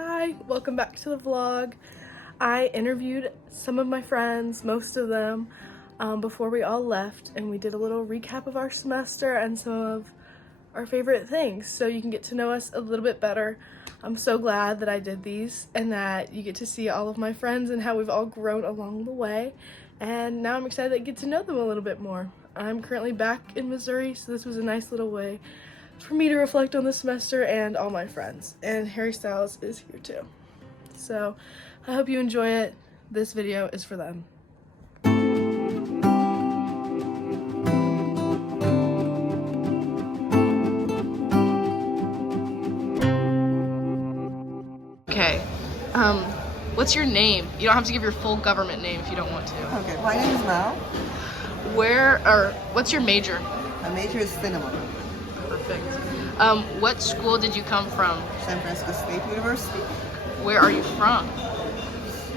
Hi, welcome back to the vlog. I interviewed some of my friends, most of them, before we all left, and we did a little recap of our semester and some of our favorite things, so you can get to know us a little bit better. I'm so glad that I did these and that you get to see all of my friends and how we've all grown along the way, and now I'm excited to get to know them a little bit more. I'm currently back in Missouri, so this was a nice little way for me to reflect on the semester and all my friends. And Harry Styles is here too. So I hope you enjoy it. This video is for them. Okay, what's your name? You don't have to give your full government name if you don't want to. Okay, my name is Mal. What's your major? My major is cinema. Perfect. What school did you come from? San Francisco State University. Where are you from?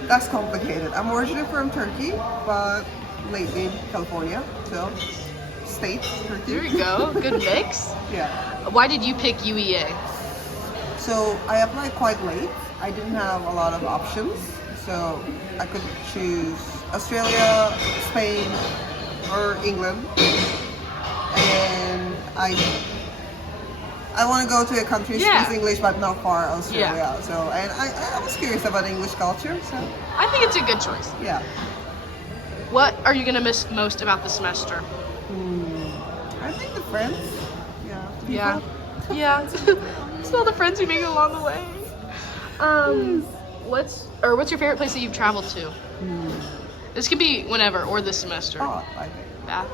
That's complicated. I'm originally from Turkey, but lately California. So, state, Turkey. There you go. Good mix. Yeah. Why did you pick UEA? So, I applied quite late. I didn't have a lot of options. So, I could choose Australia, Spain, or England. And I want to go to a country that speaks English, but not far Australia. Yeah. So, and I was curious about English culture. So, I think it's a good choice. yeah. What are you gonna miss most about the semester? I think the friends. Yeah. Yeah. Yeah. It's all the friends you make along the way. What's your favorite place that you've traveled to? This could be whenever or this semester. Oh, I think. Yeah.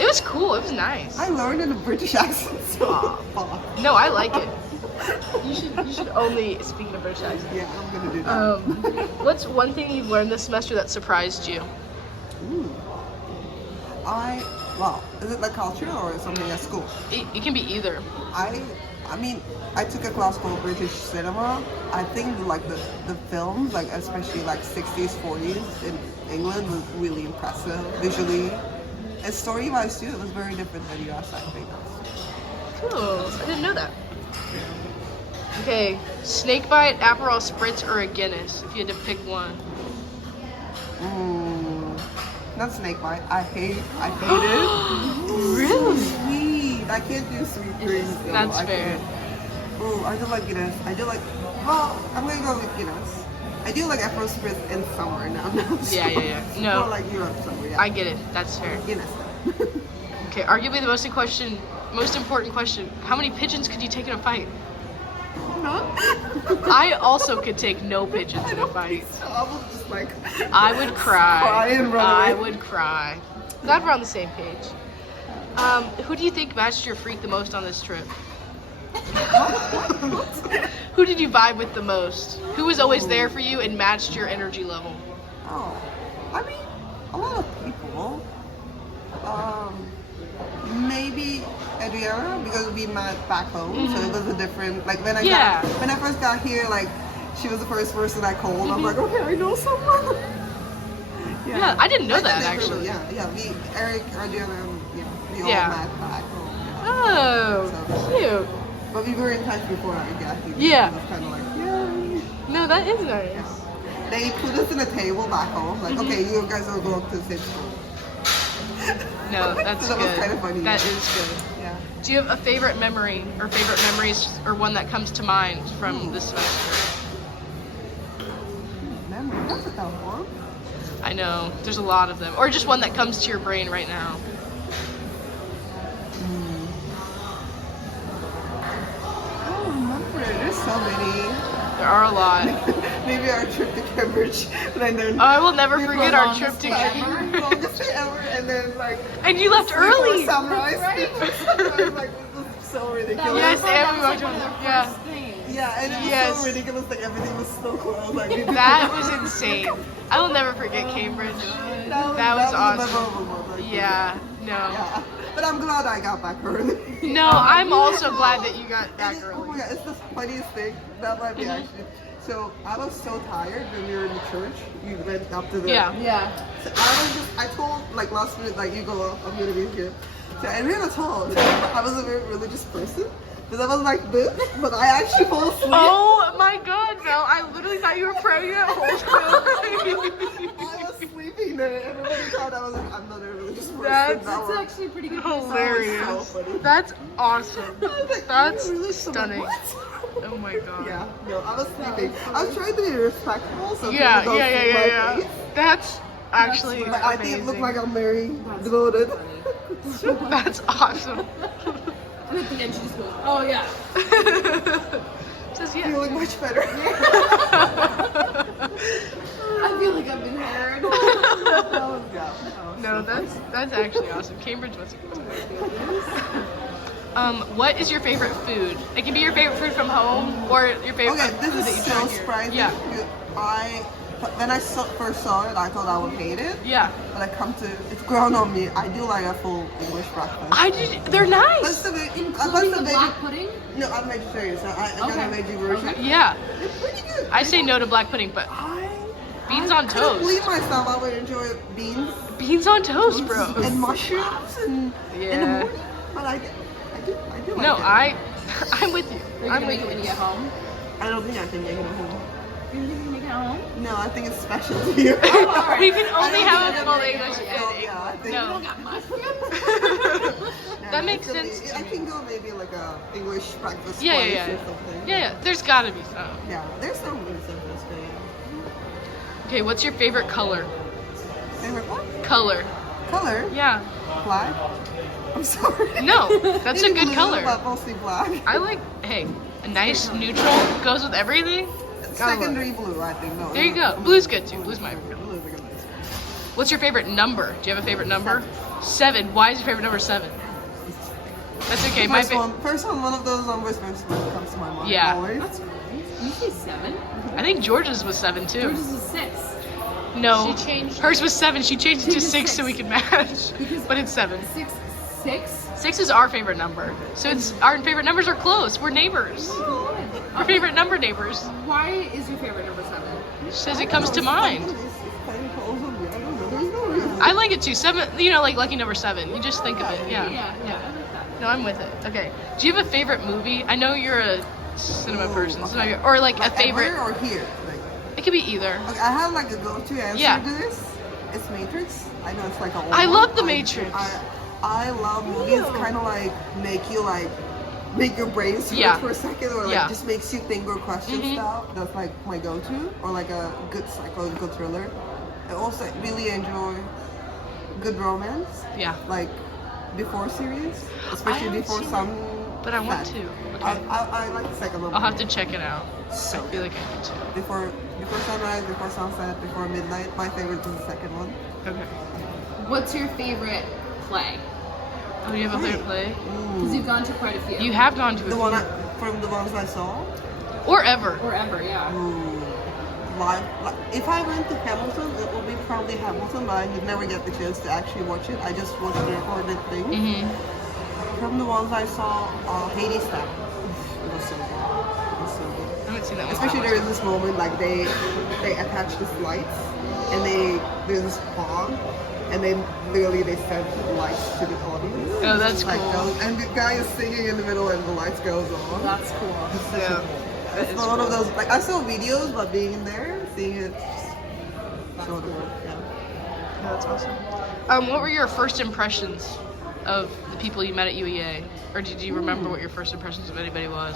It was cool. It was nice. I learned in a British accent, so No, I like it. You should only speak in a British accent. yeah, I'm gonna do that. What's one thing you've learned this semester that surprised you? Well, is it like culture or something at school? It can be either. I mean, I took a class called British cinema. I think like the films, like especially like 60s, 40s in England was really impressive visually. And story-wise too, it was very different than US, I think. Cool. I didn't know that. Okay, snakebite, Aperol Spritz, or a Guinness, if you had to pick one. Not snakebite. I hate it. Really? Sweet. I can't do sweet drinks. So That's fair. Oh, I do like Guinness. Well, I'm gonna go with Guinness. I do like Aperol Spritz in summer now. Yeah. No. More like Europe summer, yeah. I get it. That's fair. Guinness. Okay, arguably the most important question. How many pigeons could you take in a fight? None. I also could take no pigeons in a fight. So I was just like. I would cry. Cry and run I away. would cry. Glad we're on the same page. Who do you think matched your freak the most on this trip? Who did you vibe with the most? Who was always there for you and matched your energy level? Oh, I mean, a lot of people. Maybe Adriana, because we met back home, so it was a different. Like when I first got here, like she was the first person I called. I'm like, okay, I know someone. Yeah, I didn't know that actually. Yeah. Eric, Adriana, we all Yeah. met back home. Oh, cute. But we were in touch before I got here. Yeah. So it was kind of like, yay. No, that is nice. They put us in a table back home, like, okay, you guys will go up to the same school. No, that's So that was good. kind of funny. That is good. Yeah. Do you have a favorite memory or favorite memories or one that comes to mind from this semester? Memory, that's a tough one. I know, there's a lot of them. Or just one that comes to your brain right now. I don't remember. There's so many. There are a lot. Maybe our trip to Cambridge. And then I will never forget our trip to Cambridge. Longest trip ever. And then like. And you left early. Sunrise. Like, this is so ridiculous. Yes, everyone. Yeah. Yeah, and it was so ridiculous. Like everything was so close. Like, That was insane. I will never forget Cambridge. That was awesome. A memorable moment. Yeah, no. Yeah. But I'm glad I got back early. No, I'm also glad that you got back Oh early. my god, it's the funniest thing. That might be actually. So I was so tired when we were in the church. We went up to the. Yeah. So I told like last minute, like you go up, I'm gonna be here. So and we were told I was a very religious person. Because I was like this, but I actually fall asleep. Oh my god. pregnant whole time. I was sleeping there. Everybody thought I was like, I'm not a religious person. That's That's actually a pretty good. hilarious. so funny. That's awesome. I was like, That's "You're religious?" I'm like, stunning. "What?" Oh my god. Yeah, no, I was sleeping. I was trying to be respectful, so Yeah, people don't see my yeah. face. That's actually But I think it looked amazing. like I'm very devoted. That's awesome. And at the end, she just goes, "Oh yeah." Says yeah. Feeling much better. I feel like I've been heard. No, that's actually awesome. Cambridge was a good time. What is your favorite food? It can be your favorite food from home or your favorite Okay, food this that you is tried so here. surprising. Yeah. When I first saw it, I thought I would hate it. Yeah. But I come to, it's grown on me. I do like a full English breakfast. I did. They're nice. That's the Including the black pudding. No, I'm vegetarian, so I got a Okay. veggie version. Okay. Yeah. It's pretty good. I say no to black pudding, but beans on I couldn't believe toast. myself. I would enjoy beans Beans on toast, bro. and mushrooms in the Yeah. morning. But I do like No, it. I'm with you. Are you I'm gonna with make it when you you. get home? I don't think I can make it at home. You think you can make it at home? No, I think it's special to you. alright. We can I only don't have think a I full can English make it and myself, yeah, I think- No. You don't got mushrooms. Yeah, That no, makes it's sense to I me. can go maybe like a English breakfast Yeah, place yeah, yeah. or something. Yeah, yeah. There's gotta be some. Yeah, there's some good stuff that's great. Okay, what's your favorite color? Favorite what? Color. Color? Yeah. Black? I'm sorry. No, that's a Maybe good blue, color. But mostly black. I like, hey, a nice neutral goes with everything. Gotta love it. Secondary blue, I think. No, There you no, go. Blue's good too. Blue's my favorite. Blue is a good one. What's your favorite number? Do you have a favorite number? 7. Why is your favorite number 7? That's okay. My First one, one of those numbers first comes to my mind. Yeah. Always. That's nice. You say 7? I think George's was 7 too. Yours is a 6. No, She changed hers was 7. She changed it to Changed to 6 so we six. could match. Because- But it's 7. 6? 6? 6 is our favorite number. So it's our favorite numbers are close. We're neighbors. Our favorite number neighbors. Why is your favorite number 7? She says it comes to mind. It's kind of close on me. I don't know. There's no reason. I like it too. 7, you know, like lucky number 7. You just think of it. Yeah. Yeah, I like that. No, I'm with it. Okay. Do you have a favorite movie? I know you're a cinema Ooh, person, so okay. or like a Like favorite. ever or here? Like, It could be either. okay, I have like a go-to answer Yeah. to this. It's Matrix. I know it's like a old I one. love The Matrix. I love movies kind of like make you like make your brain switch Yeah. for a second or like Yeah. just makes you think or question Mhm. stuff. That's like my go-to or like a good psychological thriller. I also really enjoy good romance, Yeah. like Before series, I especially haven't Before seen Sun. But I want Set. to. I, Okay. I like the second one. I'll have to check it out. So I feel like I need to. before sunrise, before sunset, before midnight. My favorite is the second one. Okay. What's your favorite play? Oh, do you have a favorite play? Because you've gone to quite a few. You have gone to a The few. one from the ones I saw. Or ever. Or ever, yeah. Live. Like, if I went to Hamilton, it would be probably Hamilton, but I would never get the chance to actually watch it. I just watched the recorded thing. Mm-hmm. From the ones I saw, Hades Step. It was so good. It was so good. I haven't seen that one. Especially there is this moment like they attach these lights and there's this fog and then literally they send lights to the audience. Oh, that's Like cool. those, and the guy is singing in the middle and the lights goes on. That's cool. Yeah. That It's is one of cool. those like I saw videos but being in there, seeing it so good. Yeah. Yeah, that's awesome. What were your first impressions of the people you met at UEA? Or did you remember what your first impressions of anybody was?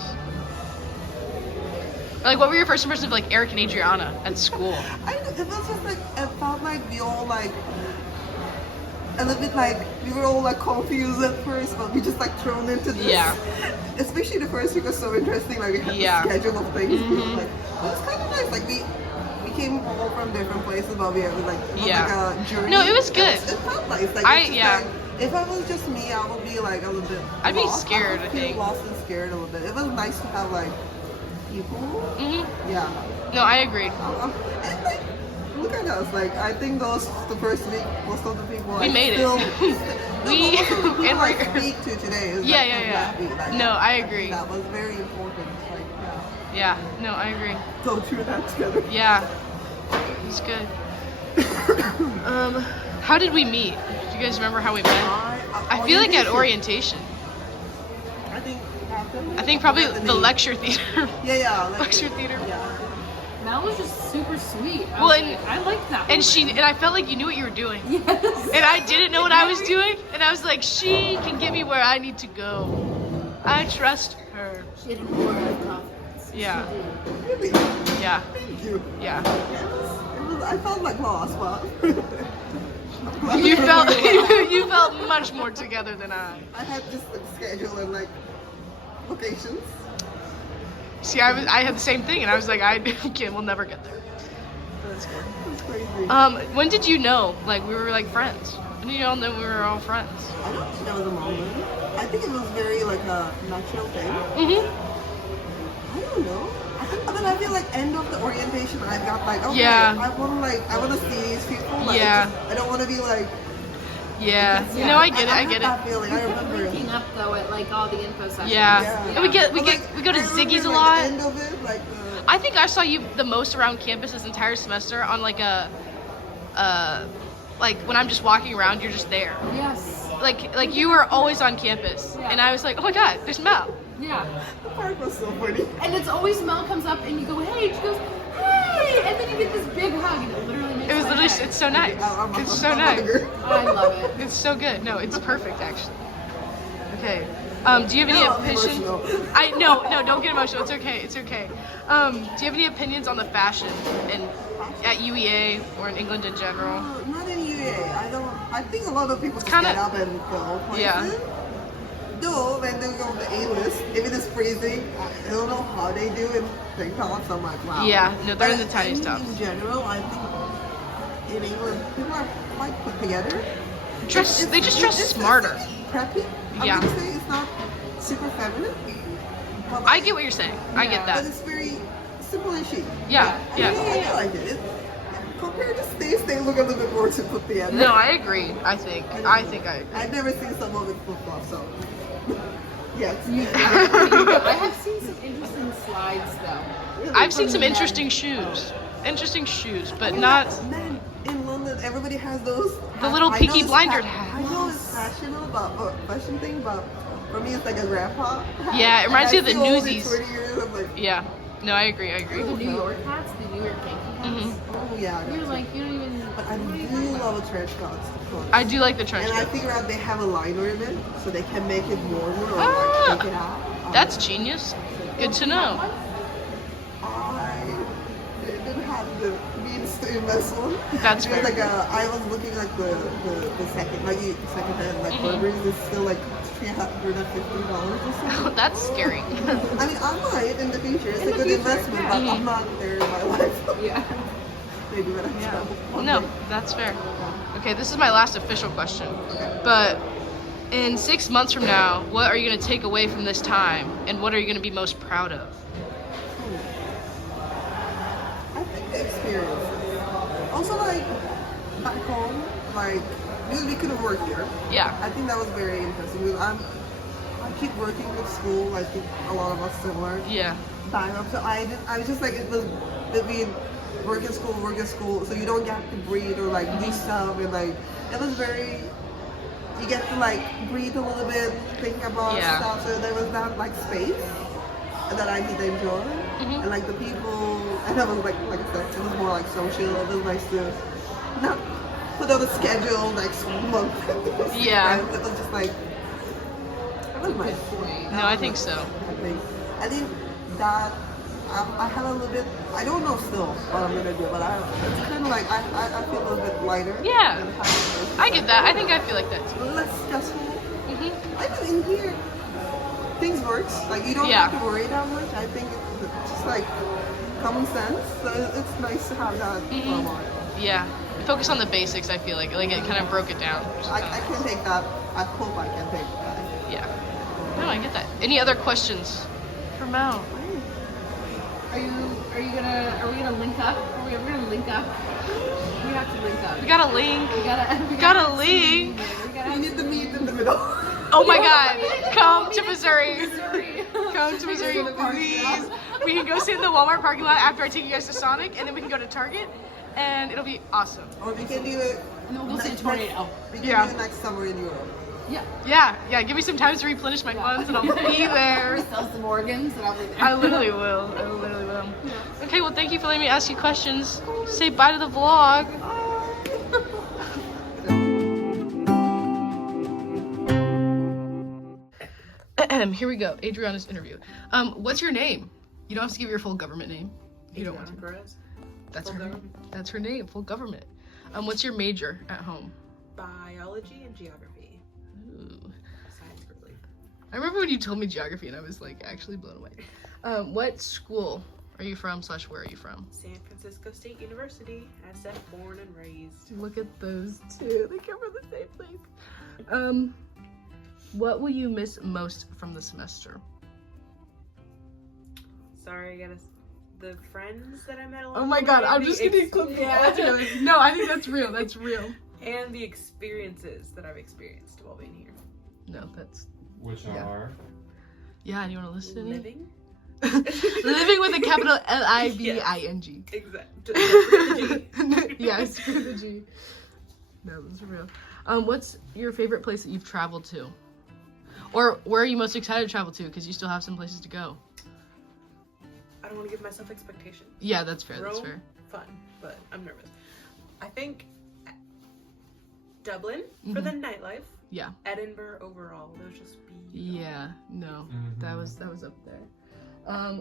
Or, like, what were your first impressions of like Eric and Adriana at school? It was just like it felt like we all like a little bit like we were all like confused at first, but we just like thrown into this. Yeah. Especially the first week was so interesting. Like we had Yeah. the schedule of things. Mhm. Like it was kind of nice. Like we came all from different places, but we had like it was Yeah. like a journey. No, it was good. It felt nice. Like, I- it's just yeah. like, if I was just me, I would be like a little bit. I'd be lost. scared, I I would feel think. lost and scared a little bit. It was nice to have like people. Hmm. Yeah. No, I agree. And like, look at us. Like, I think the first week, most of the people We like, made it. still, We- most of the people and I we're- speak to today is Yeah, like, yeah, from yeah. Latvia. Like, No, I think agree. That was very important. Like, Yeah. No, I agree. go through that together. Yeah. It's good. How did we meet? Do you guys remember how we met? I feel like at orientation. I think after. I think probably At the meet. lecture theater. Yeah, yeah. Lecture theater. Yeah. Mel was just super sweet. Well, and- I liked that. And I felt like you knew what you were doing. Yes. And I didn't know what I was doing. And I was like, she can get me where I need to go. I trust her. She had an aura of confidence. Yeah. Really? Yeah. Thank you. Yeah. I felt like lost, but You felt you felt much more together than I. I had just like schedule and like locations. See, I had the same thing, and I was like, Kim will never get there. That's good. It's crazy. When did you know? Like we were like friends. When did you all know we were all friends? I don't think that was a moment. I think it was very like a natural thing. Mm-hmm. I don't know. But then I feel like end of the orientation, I got like, okay, Yeah. I want to see these people. Like, Yeah. I don't want to be like. Yeah. You know, I get it. I had get that it. feeling. I We kept remember. linking up though at like all the info sessions. Yeah. And we But, go to I remember, Ziggy's a like, lot. The end of it, like. I think I saw you the most around campus this entire semester on like like when I'm just walking around, you're just there. Yes. Like you were always on campus, Yeah. and I was like, oh my god, there's Mel. Yeah. The park was so funny. And it's always Mel comes up and you go, hey, and she goes, hey, and then you get this big hug and it literally makes It was my literally, day. it's so nice. It's so I'm nice. hungry. I love it. It's so good. No, it's perfect actually. Okay. Do you have any No, I'm opinions? emotional. No, don't get emotional. It's okay. It's okay. Do you have any opinions on the fashion at UEA or in England in general? Not in UA. I think a lot of people just kinda- get up and go places. Yeah. Though when they go on the A-list, if it is freezing, I don't know how they do it. They tops, I'm like, wow. Yeah, no, they're in the But tiniest in tops. general, I think in England, people are quite put together. They just dress smarter. Preppy. I Yeah. would say it's not super feminine. But I get what you're saying. I get But that. it's very simple and chic. Yeah, I yeah. like it. Compared to States, they look a little bit more to put together. No, I agree. I think I agree. I've never seen someone with flip-flops, so. Yes. I have seen some interesting slides though. Really. I've seen From some the interesting shoes. Interesting shoes, but not. Man, in London, everybody has those. The little I know Peaky it's Blinder fa- hat. I know it's fashionable, but fashion thing, but for me, it's like a grandpa hat. Yeah, it reminds me of the And I see all these Newsies. 20 years, I'm like, Yeah. No, I agree. The New York hats, the New York Yankee hats. oh yeah. You're that's like, it. you don't even. But I do love a trench coat. I do like the trench And I coat. figure out they have a liner in it, so they can make it warmer or Ah, like take it out. That's genius. Good to know. I didn't have the means to invest one. That's It was fair. like I was looking like the second hand like Burberry's is still like $350 or something. That's scary. I mean, I might in the future. It's a good investment, but I'm not there in my life. Yeah. Maybe when I travel. one No, day. that's fair. Okay, this is my last official question. But in 6 months from now, what are you going to take away from this time, and what are you going to be most proud of? I think the experience. Also, like back home, like because we couldn't work here. Yeah. I think that was very interesting. Because I keep working with school. I think a lot of us similar. Yeah. Back up. So I was just like it was between work in school. So you don't get to breathe or like do stuff and like it was very. You get to like breathe a little bit, think about Yeah. stuff. So there was that like space that I did enjoy, and like the people. And it was like I said, it was more like social. It was nice to not put on a schedule next month. Yeah. It was just like it was nice. No, I think so. I think that I have a little bit. I don't know still what I'm gonna do, but it's kind of like I feel a little bit lighter. Yeah. and happier. I get that. I think I feel like that too. Less stressful. Mhm. I think in here things works. Like you don't Yeah. have to worry that much. I think it's just like common sense. So it's nice to have that Mhm. on. Yeah. Focus on the basics, I feel like. Like, it kind of broke it down. which is I kinda- can take that. I hope I can take that. Yeah. No, I get that. Any other questions for Mel? Are we gonna link up? Are we ever gonna link up? We have to link up. We got a link. We gotta Got a link. We gotta We need to meet in the middle. Oh my god. Come to Missouri. Missouri. Come to Missouri, please. We can go sit in the Walmart parking lot after I take you guys to Sonic, and then we can go to Target, and it'll be awesome. Or we can do it. And then we'll go see a next- tornado. We can Yeah. do it next summer in Europe. Yeah. Give me some time to replenish my funds, and I'll be there. Sell some organs, and I'll be there. I literally will. Okay, well, thank you for letting me ask you questions. Say bye to the vlog. Here we go. Adriana's interview. What's your name? You don't have to give your full government name. You don't want to. Perez. That's Full her name. government. That's her name. Full government. What's your major at home? Biology and geography. Ooh. Science really. I remember when you told me geography, and I was like actually blown away. What school are you from? / where are you from? San Francisco State University. SF born and raised. Look at those two. They come from the same place. What will you miss most from the semester? Sorry, I gotta. The friends that I met along Oh my the god, way, I'm the just gonna clip yeah. that. No, I think that's real. That's real. And the experiences that I've experienced while being here. No, that's Which Yeah. are yeah. Do you want to listen? Living. Living with a capital Living. Exactly. Yeah, screw the G. No, that's real. What's your favorite place that you've traveled to? Or where are you most excited to travel to? Because you still have some places to go. I don't want to give myself expectations. Yeah, that's fair. That's Rome, fair. fun, but I'm nervous. I think Dublin for the nightlife. Yeah. Edinburgh overall. Those just be. Yeah. No, that was up there.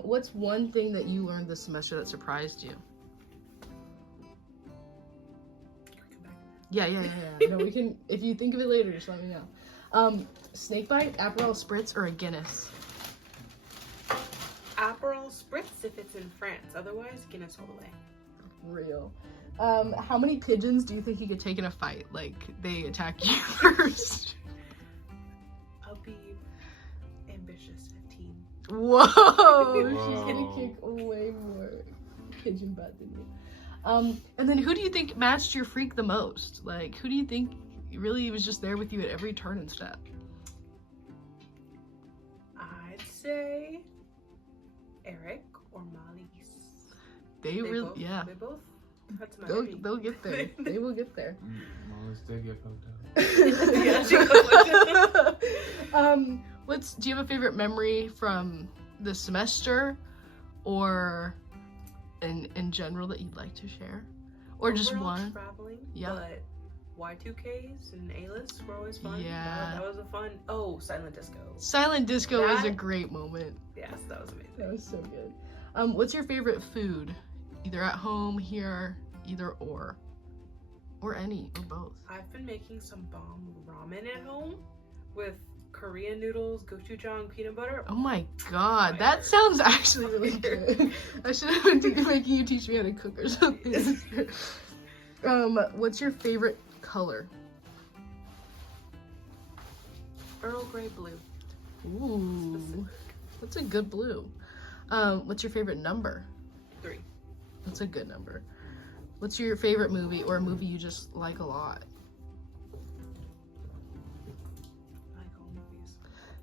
What's one thing that you learned this semester that surprised you? Yeah. No, we can. If you think of it later, just let me know. Snakebite, Aperol Spritz, or a Guinness? Aperol Spritz if it's in France. Otherwise, Guinness all the way. Real. How many pigeons do you think you could take in a fight? Like they attack you first. I'll be ambitious 15. Whoa! She's Whoa. gonna kick way more pigeon butt than you. And then who do you think matched your freak the most? Like who do you think really was just there with you at every turn and step? I'd say Eric or Malise. They really, both, yeah. They both had some They'll energy. get there. They will get there. Molly's did get poked out. Yeah, she goes like Do you have a favorite memory from the semester or in general that you'd like to share? Or just Overall one? Traveling, Yeah. but Y2Ks and A-lists were always fun. Yeah. That was a fun. Oh, Silent Disco. Silent Disco was a That- great moment. Yes, that was amazing. That was so good. What's your favorite food? Either at home, here, either or any, or both. I've been making some bomb ramen at home with Korean noodles, gochujang, peanut butter. Oh my god, that sounds actually really good. I should have been making you teach me how to cook or something. What's your favorite color? Earl Grey blue. Ooh, that's a good blue. What's your favorite number? 3. That's a good number. What's your favorite movie or a movie you just like a lot? I like all movies.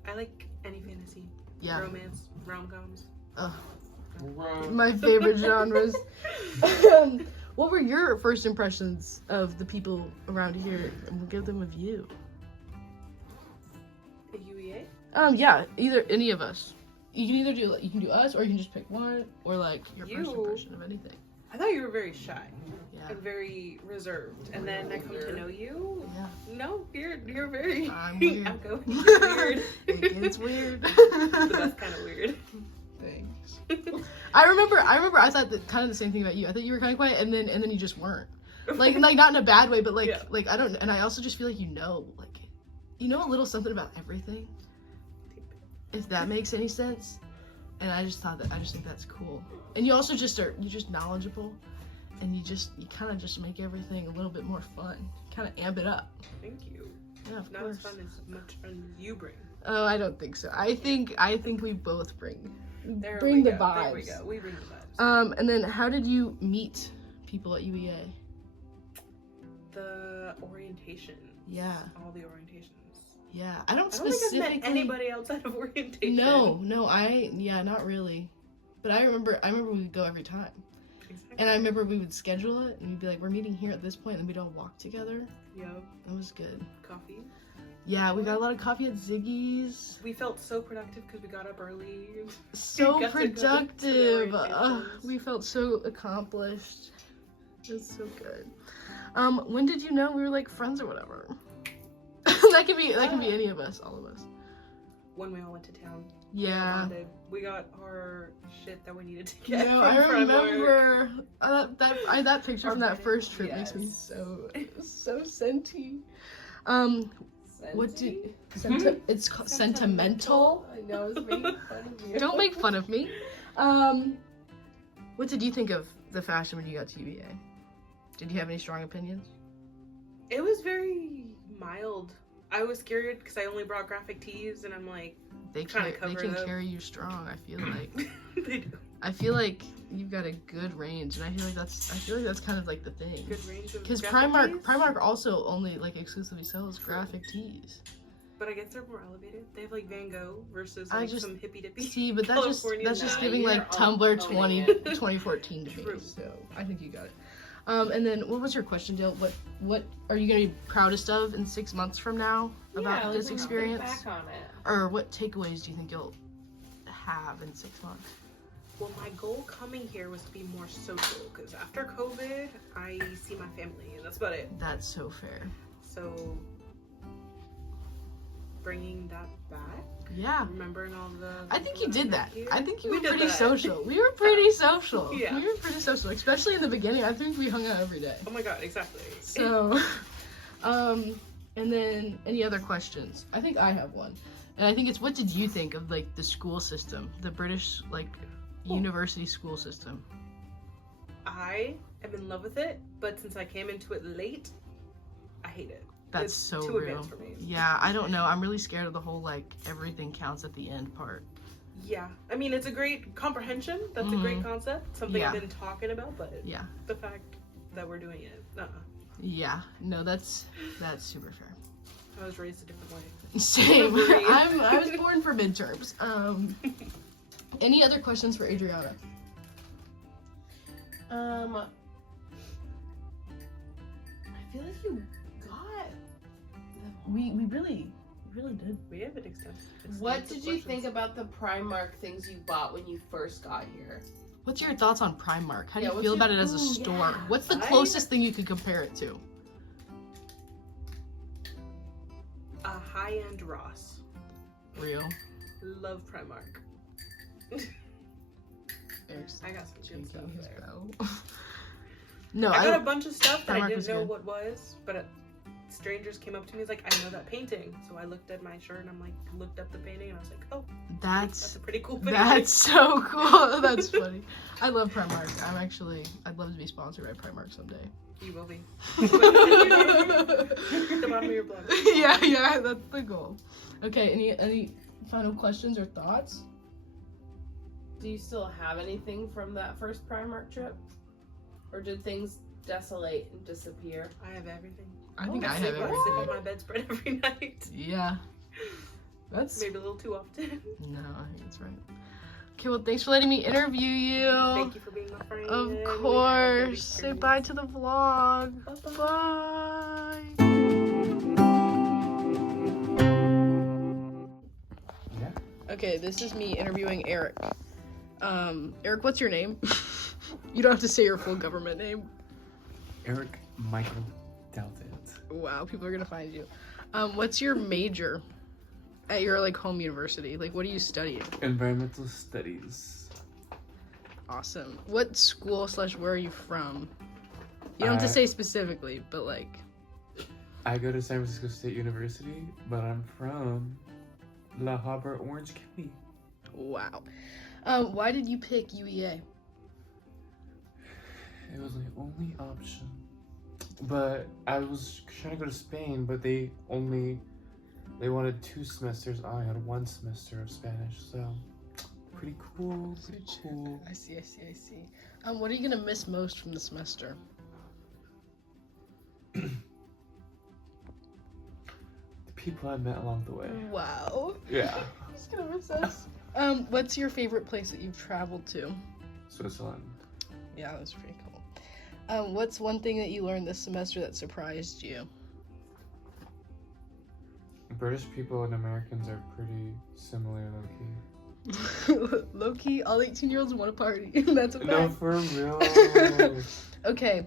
I like any fantasy. Yeah. Romance, rom-coms. Ugh, Right. my favorite genres. What were your first impressions of the people around here? And we'll give them a view. A UEA? Yeah, either any of us. You can either do us, or you can just pick one, or like your first You- impression of anything. I thought you were very shy Yeah. and very reserved, and then I come to know you. Yeah. No, you're very I'm weird. outgoing. You're weird. It's weird. The best kind of weird. Thanks. I remember I thought kind of the same thing about you. I thought you were kind of quiet, and then you just weren't. Like not in a bad way, but like Yeah. I don't. And I also just feel like you know a little something about everything. If that makes any sense. And I just think that's cool. And you also you're just knowledgeable, and you kind of just make everything a little bit more fun. Kind of amp it up. Thank you. Yeah, of Not course. as fun as much fun as you bring. Oh, I don't think so. I think we both bring the There vibes. we go. We bring the vibes. And then how did you meet people at UEA? The orientation. Yeah. All the orientations. Yeah, I don't I don't think I've specifically. met anybody outside of orientation. No, not really. But I remember we would go every time, Exactly. and I remember we would schedule it, and we'd be like, we're meeting here at this point, and we'd all walk together. Yup. That was good. Coffee. Yeah, we got a lot of coffee at Ziggy's. We felt so productive because we got up early. So got to go to the productive. orientations. We felt so accomplished. It was so good. When did you know we were like friends or whatever? that could be any of us, all of us. When we all went to town. Yeah. We got our shit that we needed to get. No, from I Primark. remember that picture Our from that Reddit, first trip makes me yes. so senti. What Senti? it's called sentimental. I know, it's making fun of you. Don't make fun of me. What did you think of the fashion when you got to UVA? Did you have any strong opinions? It was very mild. I was scared because I only brought graphic tees, and I'm like, They Trying to can cover them. carry you strong. I feel like they do. I feel like you've got a good range, and I feel like that's kind of like the thing. Good range of Because graphic tees. Primark also only like exclusively sells graphic tees. But I guess they're more elevated. They have like Van Gogh versus I like just- some hippie dippy. See, but California that's just nah, giving you're like all Tumblr owning 2014 to me. True. So I think you got it. And then what was your question, Dale? What are you gonna be proudest of in 6 months from now about like, this when you experience? think back on it. Or what takeaways do you think you'll have in 6 months? Well, my goal coming here was to be more social because after COVID, I see my family and that's about it. That's so fair. So bringing that back, Yeah. remembering all the. I think people you that I did met that. here. I think you We were did pretty that. social. We were pretty social. Yeah. We were pretty social, especially in the beginning. I think we hung out every day. Oh my god, exactly. So, and then any other questions? I think I have one. And I think it's what did you think of like the school system, the British like university school system? I am in love with it, but since I came into it late, I hate it. That's It's so too real. advanced for me. Yeah, I don't know. I'm really scared of the whole like everything counts at the end part. Yeah, I mean it's a great comprehension. That's a great concept. Something Yeah. I've been talking about, but Yeah. the fact that we're doing it, Yeah. No, that's super fair. I was raised a different way. Same. Agreed. I was born for midterms. Any other questions for Adriana? I feel like you got them. We really did. We have an extensive. What did you think about the Primark things you bought when you first got here? What's your thoughts on Primark? How do Yeah, you what's feel your- about it as a Ooh, store? yeah. What's the I- closest thing you could compare it to? A high-end Ross. Real. Love Primark. Eric's I got some good shaking stuff his there. bell. No, I got a bunch of stuff that Primark I didn't was know good. what was, but strangers came up to me. He's like, "I know that painting." So I looked at my shirt and I'm like, looked up the painting and I was like, "Oh, that's that's a pretty cool painting." that's so cool. That's funny. I love Primark. I'd love to be sponsored by Primark someday. You will be. The bottom of your blood. yeah, that's the goal. Okay, any final questions or thoughts? Do you still have anything from that first Primark trip? Or did things desolate and disappear? I have everything. I think I have sleep everything. on my bedspread every night. Yeah. That's Maybe a little too often. no, I think it's right. Okay, well thanks for letting me interview you. Thank you for being my friend. Of We had a good course. Say experience. bye to the vlog. Bye. Yeah. Okay, this is me interviewing Eric. Eric, what's your name? You don't have to say your full government name. Eric Michael Dalton. Wow, people are gonna find you. What's your major at your like home university? Like, what are you studying? Environmental Studies. Awesome. What school / where are you from? You don't have to say specifically, but like. I go to San Francisco State University, but I'm from La Habra, Orange County. Wow. Why did you pick UEA? It was the only option. But I was trying to go to Spain, but they wanted 2 semesters. I had 1 semester of Spanish, so pretty cool. Pretty cool. I see. What are you gonna miss most from the semester? The people I met along the way. Wow. Yeah. I'm just gonna miss us. What's your favorite place that you've traveled to? Switzerland. Yeah, that was pretty cool. What's one thing that you learned this semester that surprised you? British people and Americans are pretty similar, low-key. Low key, all 18-year-olds want to party. That's a fact. No, for real. Okay,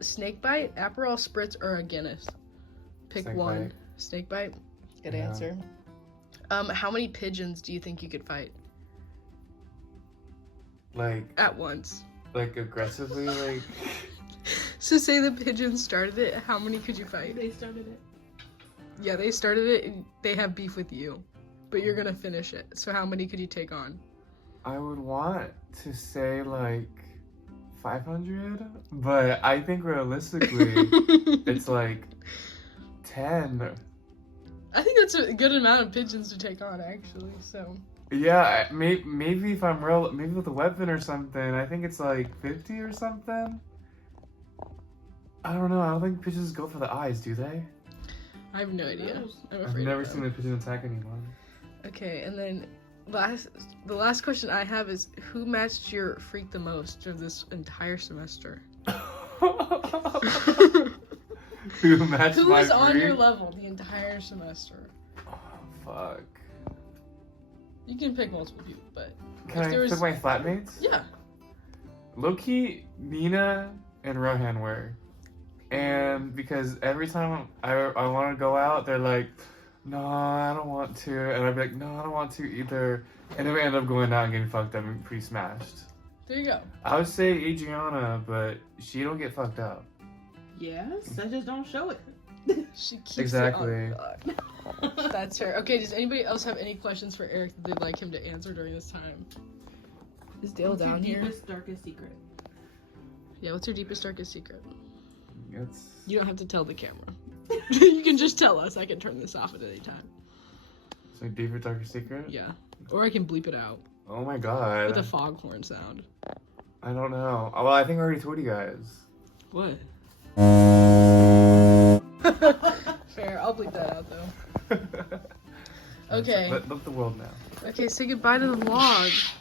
snake bite, Aperol Spritz, or a Guinness? Pick Snake one. bite. Snake bite. Good Yeah. answer. How many pigeons do you think you could fight Like at once? aggressively, like. So say the pigeons started it. How many could you fight? They started it. Yeah, they started it. And they have beef with you, but you're gonna finish it. So how many could you take on? I would want to say like 500, but I think realistically it's like 10. I think that's a good amount of pigeons to take on, actually. So Yeah, maybe if I'm real, maybe with a weapon or something. I think it's like 50 or something. I don't know. I don't think pigeons go for the eyes, do they? I have no idea. I'm I've afraid. never of them. seen a pigeon attack anyone. Okay, and then the last question I have is, who matched your freak the most of this entire semester? Who matched Who my was on your freak? level the entire semester? Oh, fuck. You can pick multiple people, but Can If I there was- pick my flatmates? yeah. Low-key, Nina and Rohan were. And because every time I want to go out, they're like, no, I don't want to. And I'd be like, no, I don't want to either. And then we end up going out and getting fucked up and pretty smashed. There you go. I would say Adriana, but she don't get fucked up. Yes, I just don't show it. She keeps Exactly. It on. That's her. Okay, does anybody else have any questions for Eric that they'd like him to answer during this time? Is Dale What's your down here? deepest, darkest secret? Yeah, what's your deepest, darkest secret? It's You don't have to tell the camera. You can just tell us. I can turn this off at any time. like deeper, darker secret. Yeah. Or I can bleep it out Oh my god. with a foghorn sound. I don't know. Well, I think I already told you guys. What? Fair. I'll bleep that out though. Okay. Let the world know. Okay, say goodbye to the vlog.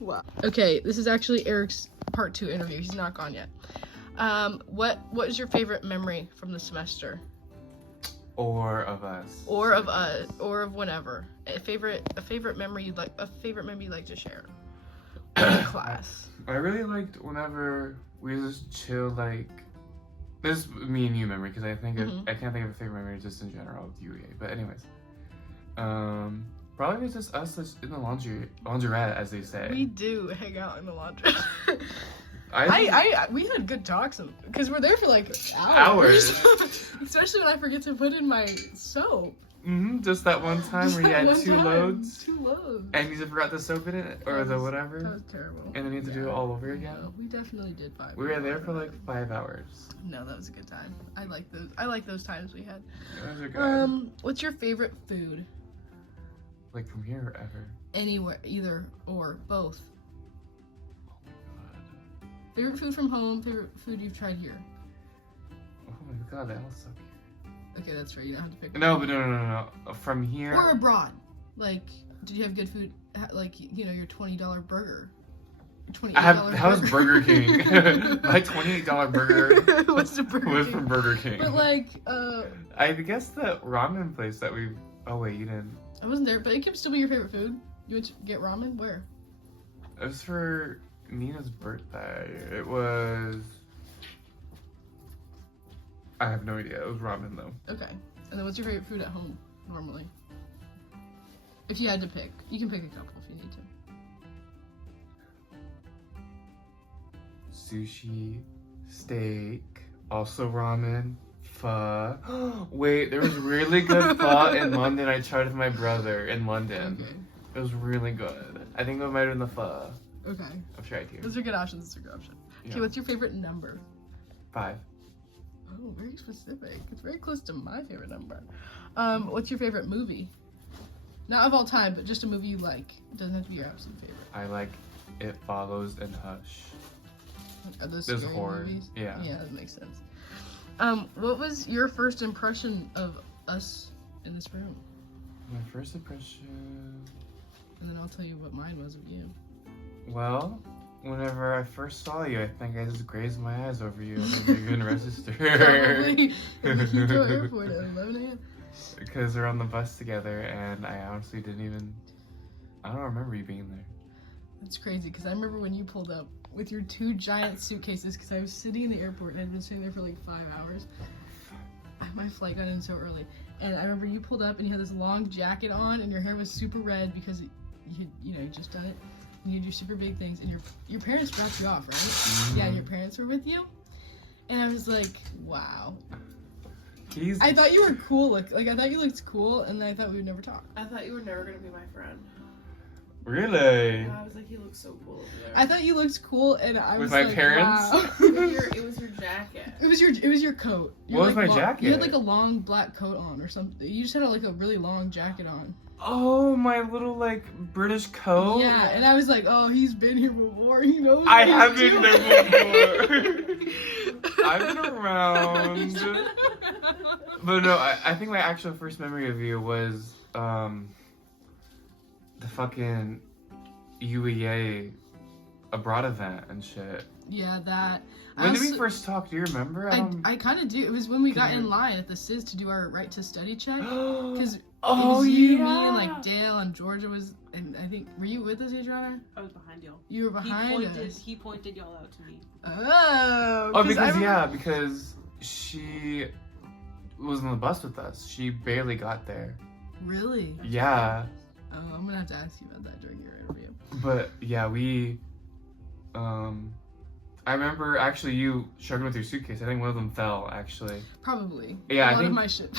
Wow. Okay, this is actually Eric's part 2 interview. He's not gone yet. What is your favorite memory from the semester? Or of us. Or of whenever. A favorite memory you'd like to share. In class. I really liked whenever we just chill, like, this is me and you memory, because I think Mhm. I can't think of a favorite memory just in general with UEA. But anyways, probably just us in the laundrette, as they say. We do hang out in the laundry. I we had good talks because we're there for like Hours. Especially when I forget to put in my soap. just that one time where you had One 2 time, loads, 2 loads. and you just forgot the soap in it, or That the was- whatever, That was terrible. and then you had to do it Yeah. all over again. No, we definitely did 5. We were there for like 5 hours. No, that was a good time. I like those times we had. Those are good. What's your favorite food? Like from here or ever. Anywhere, either or both. Oh my god. Favorite food from home. Favorite food you've tried here. Oh my god, that was so cute. Okay, that's right. You don't have to pick. No, but no. From here. Or abroad. Like, did you have good food? Like, your $20 burger. That was Burger King. My $28 burger What's the Burger was King? from Burger King. But like, I guess the ramen place that we. Oh wait, you didn't. I wasn't there, but it can still be your favorite food. You went to get ramen? Where? It was for Nina's birthday. It was. I have no idea. It was ramen though. Okay. And then what's your favorite food at home, normally? If you had to pick. You can pick a couple if you need to. Sushi, steak, also ramen, pho. Wait, there was really good pho in London. I tried with my brother in London. Okay. It was really good. I think it might have been the pho. Okay. I've tried here. Those are good options. That's a good option. Okay, Yeah. what's your favorite number? 5. Oh, very specific. It's very close to my favorite number. What's your favorite movie? Not of all time, but just a movie you like. It doesn't have to be your absolute favorite. I like It Follows and Hush. Are those Those scary horror. movies? Yeah. Yeah, that makes sense. What was your first impression of us in this room? My first impression. And then I'll tell you what mine was of you. Well, whenever I first saw you, I think I just grazed my eyes over you. Maybe you didn't register. Probably at the Heathrow Airport at 11 a.m. Because we're on the bus together, and I honestly didn't even. I don't remember you being there. It's crazy because I remember when you pulled up with your 2 giant suitcases because I was sitting in the airport and I'd been sitting there for like 5 hours. My flight got in so early. And I remember you pulled up and you had this long jacket on and your hair was super red because you'd just done it. And you had your super big things and your parents dropped you off, right? Mm-hmm. Yeah, your parents were with you. And I was like, wow. He's. I thought you were cool. Like I thought you looked cool and I thought we would never talk. I thought you were never gonna be my friend. Really? I was like, he looks so cool over there. I thought you looked cool and I was With my like, parents? wow. It was your jacket. It was your coat. What was my long- jacket? You had like a long black coat on or something. You just had like a really long jacket on. Oh, my little like British coat. Yeah, and I was like, oh, he's been here before. He knows. I what have he's been doing. there before. I've been around. But no, I think my actual first memory of you was the fucking UEA abroad event and shit. Yeah, that. When did we first talk? Do you remember? I kind of do. It was when we got Can in you- line at the SIS to do our right to study check. Because Because it oh was you, yeah. me, and like Dale and Georgia was, and I think were you with us, Adriana? I was behind y'all. You were behind us. He pointed y'all out to me. Oh. Oh, 'cause I because remember- because she was on the bus with us. She barely got there. Really? Yeah, Oh, I'm gonna have to ask you about that during your interview. but yeah, we. I remember actually you struggling with your suitcase. I think one of them fell actually. Probably. Yeah, a I lot of think- my shit.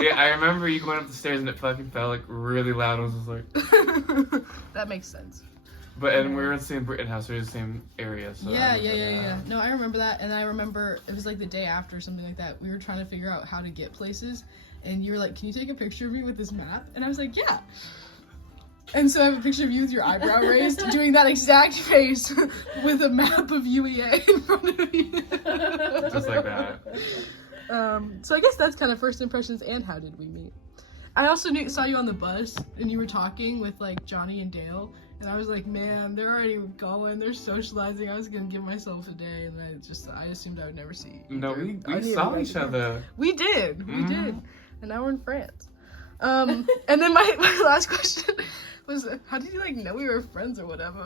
Yeah, I remember you going up the stairs and it fucking fell like really loud. I was just like, That makes sense. but and we were in the same Britton house. We were in the same area. So I Yeah. remember that. No, I remember that, and I remember it was like the day after or something like that. We were trying to figure out how to get places, and you were like, "Can you take a picture of me with this map?" And I was like, "Yeah." And so I have a picture of you with your eyebrow raised, doing that exact face with a map of UEA in front of you. Just like that. So I guess that's kind of first impressions and how did we meet. I also saw you on the bus and you were talking with like Johnny and Dale, and I was like, man, they're already going, they're socializing. I was gonna give myself a day, and I assumed I would never see. No, either- we any of saw you each guys again. other. We did, Mhm. did, and now we're in France. And then my last question was, how did you like know we were friends or whatever?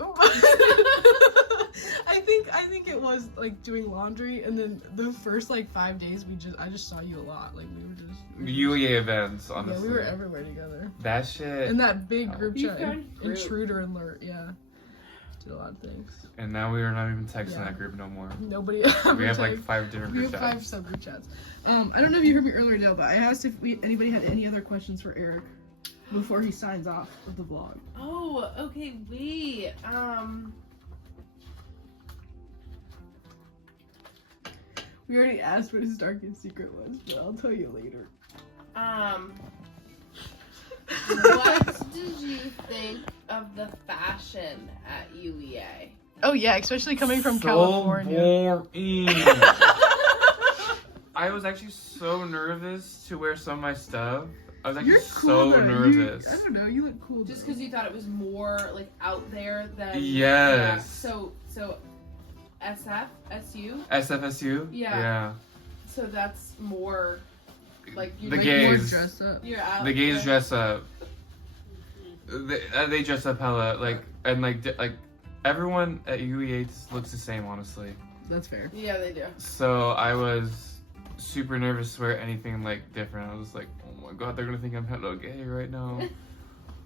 I think it was like doing laundry, and then the first like 5 days I just saw you a lot. Like we were just UEA events, yeah, honestly. we were everywhere together. That shit. In that big Oh. group You chat, found group. Intruder and Lurt, yeah, did a lot of things. And now we are not even texting Yeah. that group no more. Nobody ever We have like typed- 5 different we group have 5 chats. subgroup chats. I don't know if you heard me earlier, Dale, but I asked if anybody had any other questions for Eric before he signs off of the vlog. Oh, okay, wait. We already asked what his darkest secret was, but I'll tell you later. What did you think of the fashion at UEA? Oh yeah, especially coming from So California. boring. I was actually so nervous to wear some of my stuff. I was actually You're cool so though. nervous. I don't know, you look cool. Just though. because you thought it was more like out there than Yes. Yeah. So SF, SU. SFSU? Yeah. So that's more like you The Like, gays. more dressed up. You're out. The gays there. dress up. They dress up hella like and like everyone at UEA just looks the same, honestly. That's fair. Yeah, they do. So I was super nervous to wear anything like different. I was like, oh my god, they're gonna think I'm hella gay right now.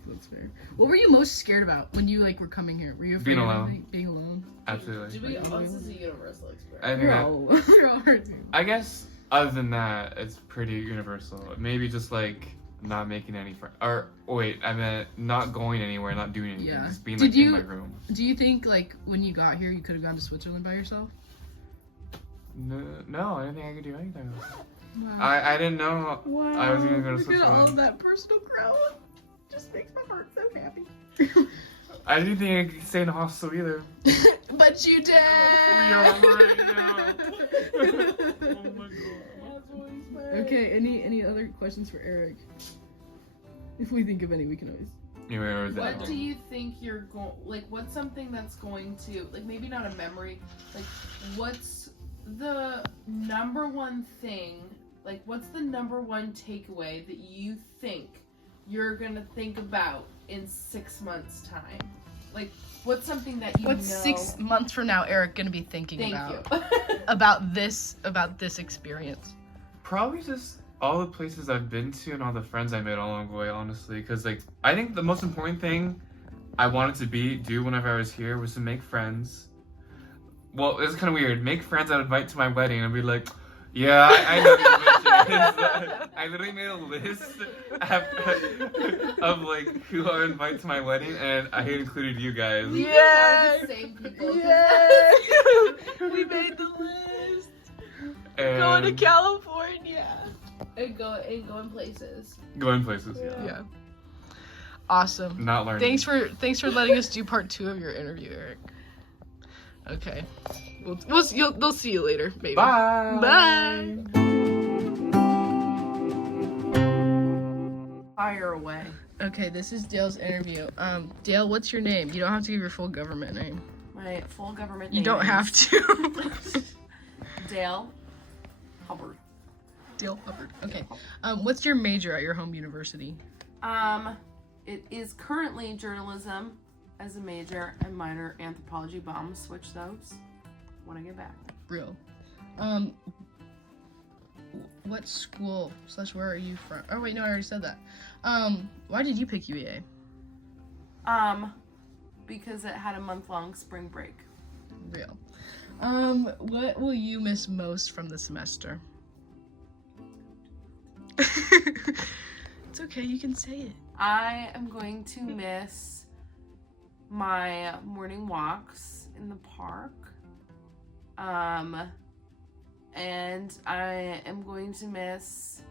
That's fair. What were you most scared about when you like were coming here? Were you afraid Being of alone. anything? Being alone? Absolutely. Did we? This is a universal experience. I think that, No. You're hard. I guess other than that, it's pretty universal. Maybe just like not making any friends. Or wait, I meant not going anywhere, not doing anything, Yeah. just being Did like in you- my room. Do you think like when you got here you could have gone to Switzerland by yourself? No, I didn't think I could do anything. Wow. I didn't know. Wow. I was gonna go to Look at all Switzerland. of that personal growth. Just makes my heart so happy. I didn't think I could stay in a hostel either. But you did. We are right now. Oh my god. Okay. Any other questions for Eric? If we think of any, we can always Or that What do you think you're going, like, what's something that's going to, like, maybe not a memory, like, what's the number one thing, like, what's the number one takeaway that you think you're gonna think about in 6 months' time? Like, what's something that you What's know? 6 months from now Eric gonna be thinking Thank about? you. about this experience? Probably just all the places I've been to and all the friends I made along the way, honestly. Because, like, I think the most important thing I wanted to do whenever I was here was to make friends. Well, it's kind of weird. Make friends I'd invite to my wedding and be like, yeah, I know these bitches. I literally made a list of like, who I invite to my wedding, and I included you guys. We Yeah. are the same people. Yeah. We made the list. And Going to California. And going places. going places, yeah. Yeah. Awesome. Not learning. Thanks for letting us do part 2 of your interview, Eric. Okay. They'll see you later, maybe. Bye. Bye. Fire away. Okay, this is Dale's interview. Dale, what's your name? You don't have to give your full government name. My full government You name don't is have to. Dale Hubbard. Dale Hubbard. Okay. What's your major at your home university? It is currently journalism as a major and minor anthropology, but I'm gonna switch those when I get back. Real. What school / where are you from? Oh wait, no, I already said that. Why did you pick UEA? Because it had a month-long spring break. Real. What will you miss most from the semester? It's okay, you can say it. I am going to miss my morning walks in the park. And I am going to miss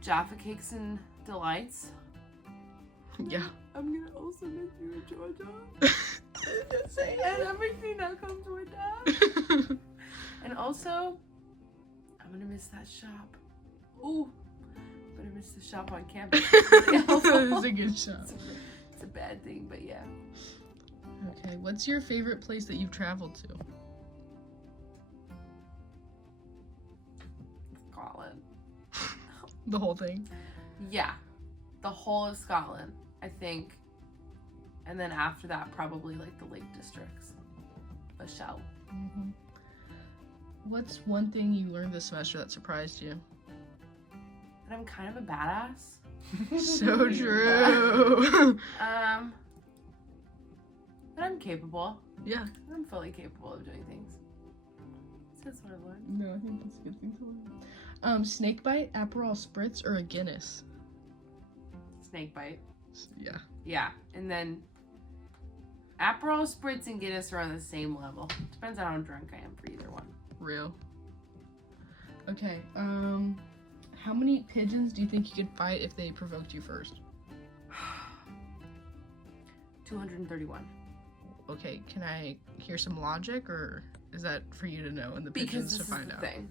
Jaffa Cakes and Delights. Yeah. I'm gonna also miss you in Georgia. Just say And everything that comes with that. And also, I'm gonna miss that shop. Ooh, I'm gonna miss the shop on campus. It's a good shot. It's a bad thing, but yeah. Okay, what's your favorite place that you've traveled to? Scotland. The whole thing. Yeah, the whole of Scotland, I think. And then after that, probably like the Lake Districts. A shout. Mm-hmm. What's one thing you learned this semester that surprised you? And I'm kind of a badass. So true. But I'm capable. Yeah. I'm fully capable of doing things. So that's what I've learned. No, I think that's a good thing to learn. Snake bite, Aperol spritz, or a Guinness? Snake bite. Yeah. Yeah, and then Aperol Spritz and Guinness are on the same level. Depends on how drunk I am for either one. Real. Okay. How many pigeons do you think you could fight if they provoked you first? 231. Okay. Can I hear some logic, or is that for you to know and the Because pigeons this to is find the out? thing.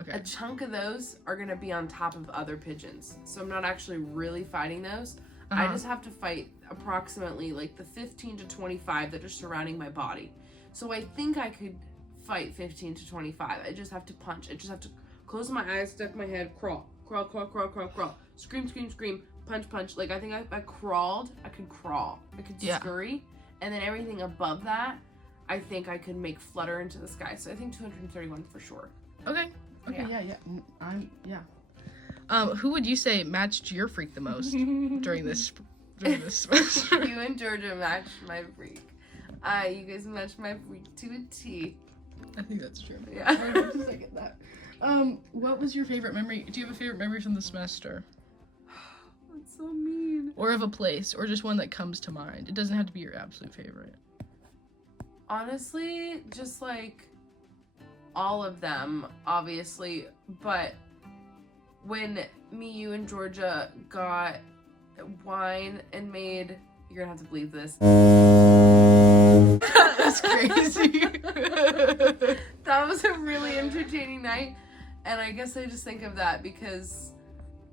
Okay. A chunk of those are gonna be on top of other pigeons. So I'm not actually really fighting those. I Uh-huh. just have to fight approximately like the 15 to 25 that are surrounding my body. So I think I could fight 15 to 25. I just have to punch. I just have to close my eyes, duck my head, crawl. Crawl, crawl, crawl, crawl, crawl. Scream, scream, scream. Punch, punch. Like I think I crawled. I could crawl. I could Yeah. scurry. And then everything above that, I think I could make flutter into the sky. So I think 231 for sure. Okay. Okay. Yeah. Yeah. Who would you say matched your freak the most during this semester? You and Georgia matched my freak. You guys matched my freak to a T. I think that's true. Yeah. Very much a second that. What was your favorite memory? Do you have a favorite memory from the semester? That's so mean. Or of a place, or just one that comes to mind? It doesn't have to be your absolute favorite. Honestly, just like all of them, obviously, but when me, you, and Georgia got wine and made, you're gonna have to believe this. That's crazy. That was a really entertaining night, and I guess I just think of that because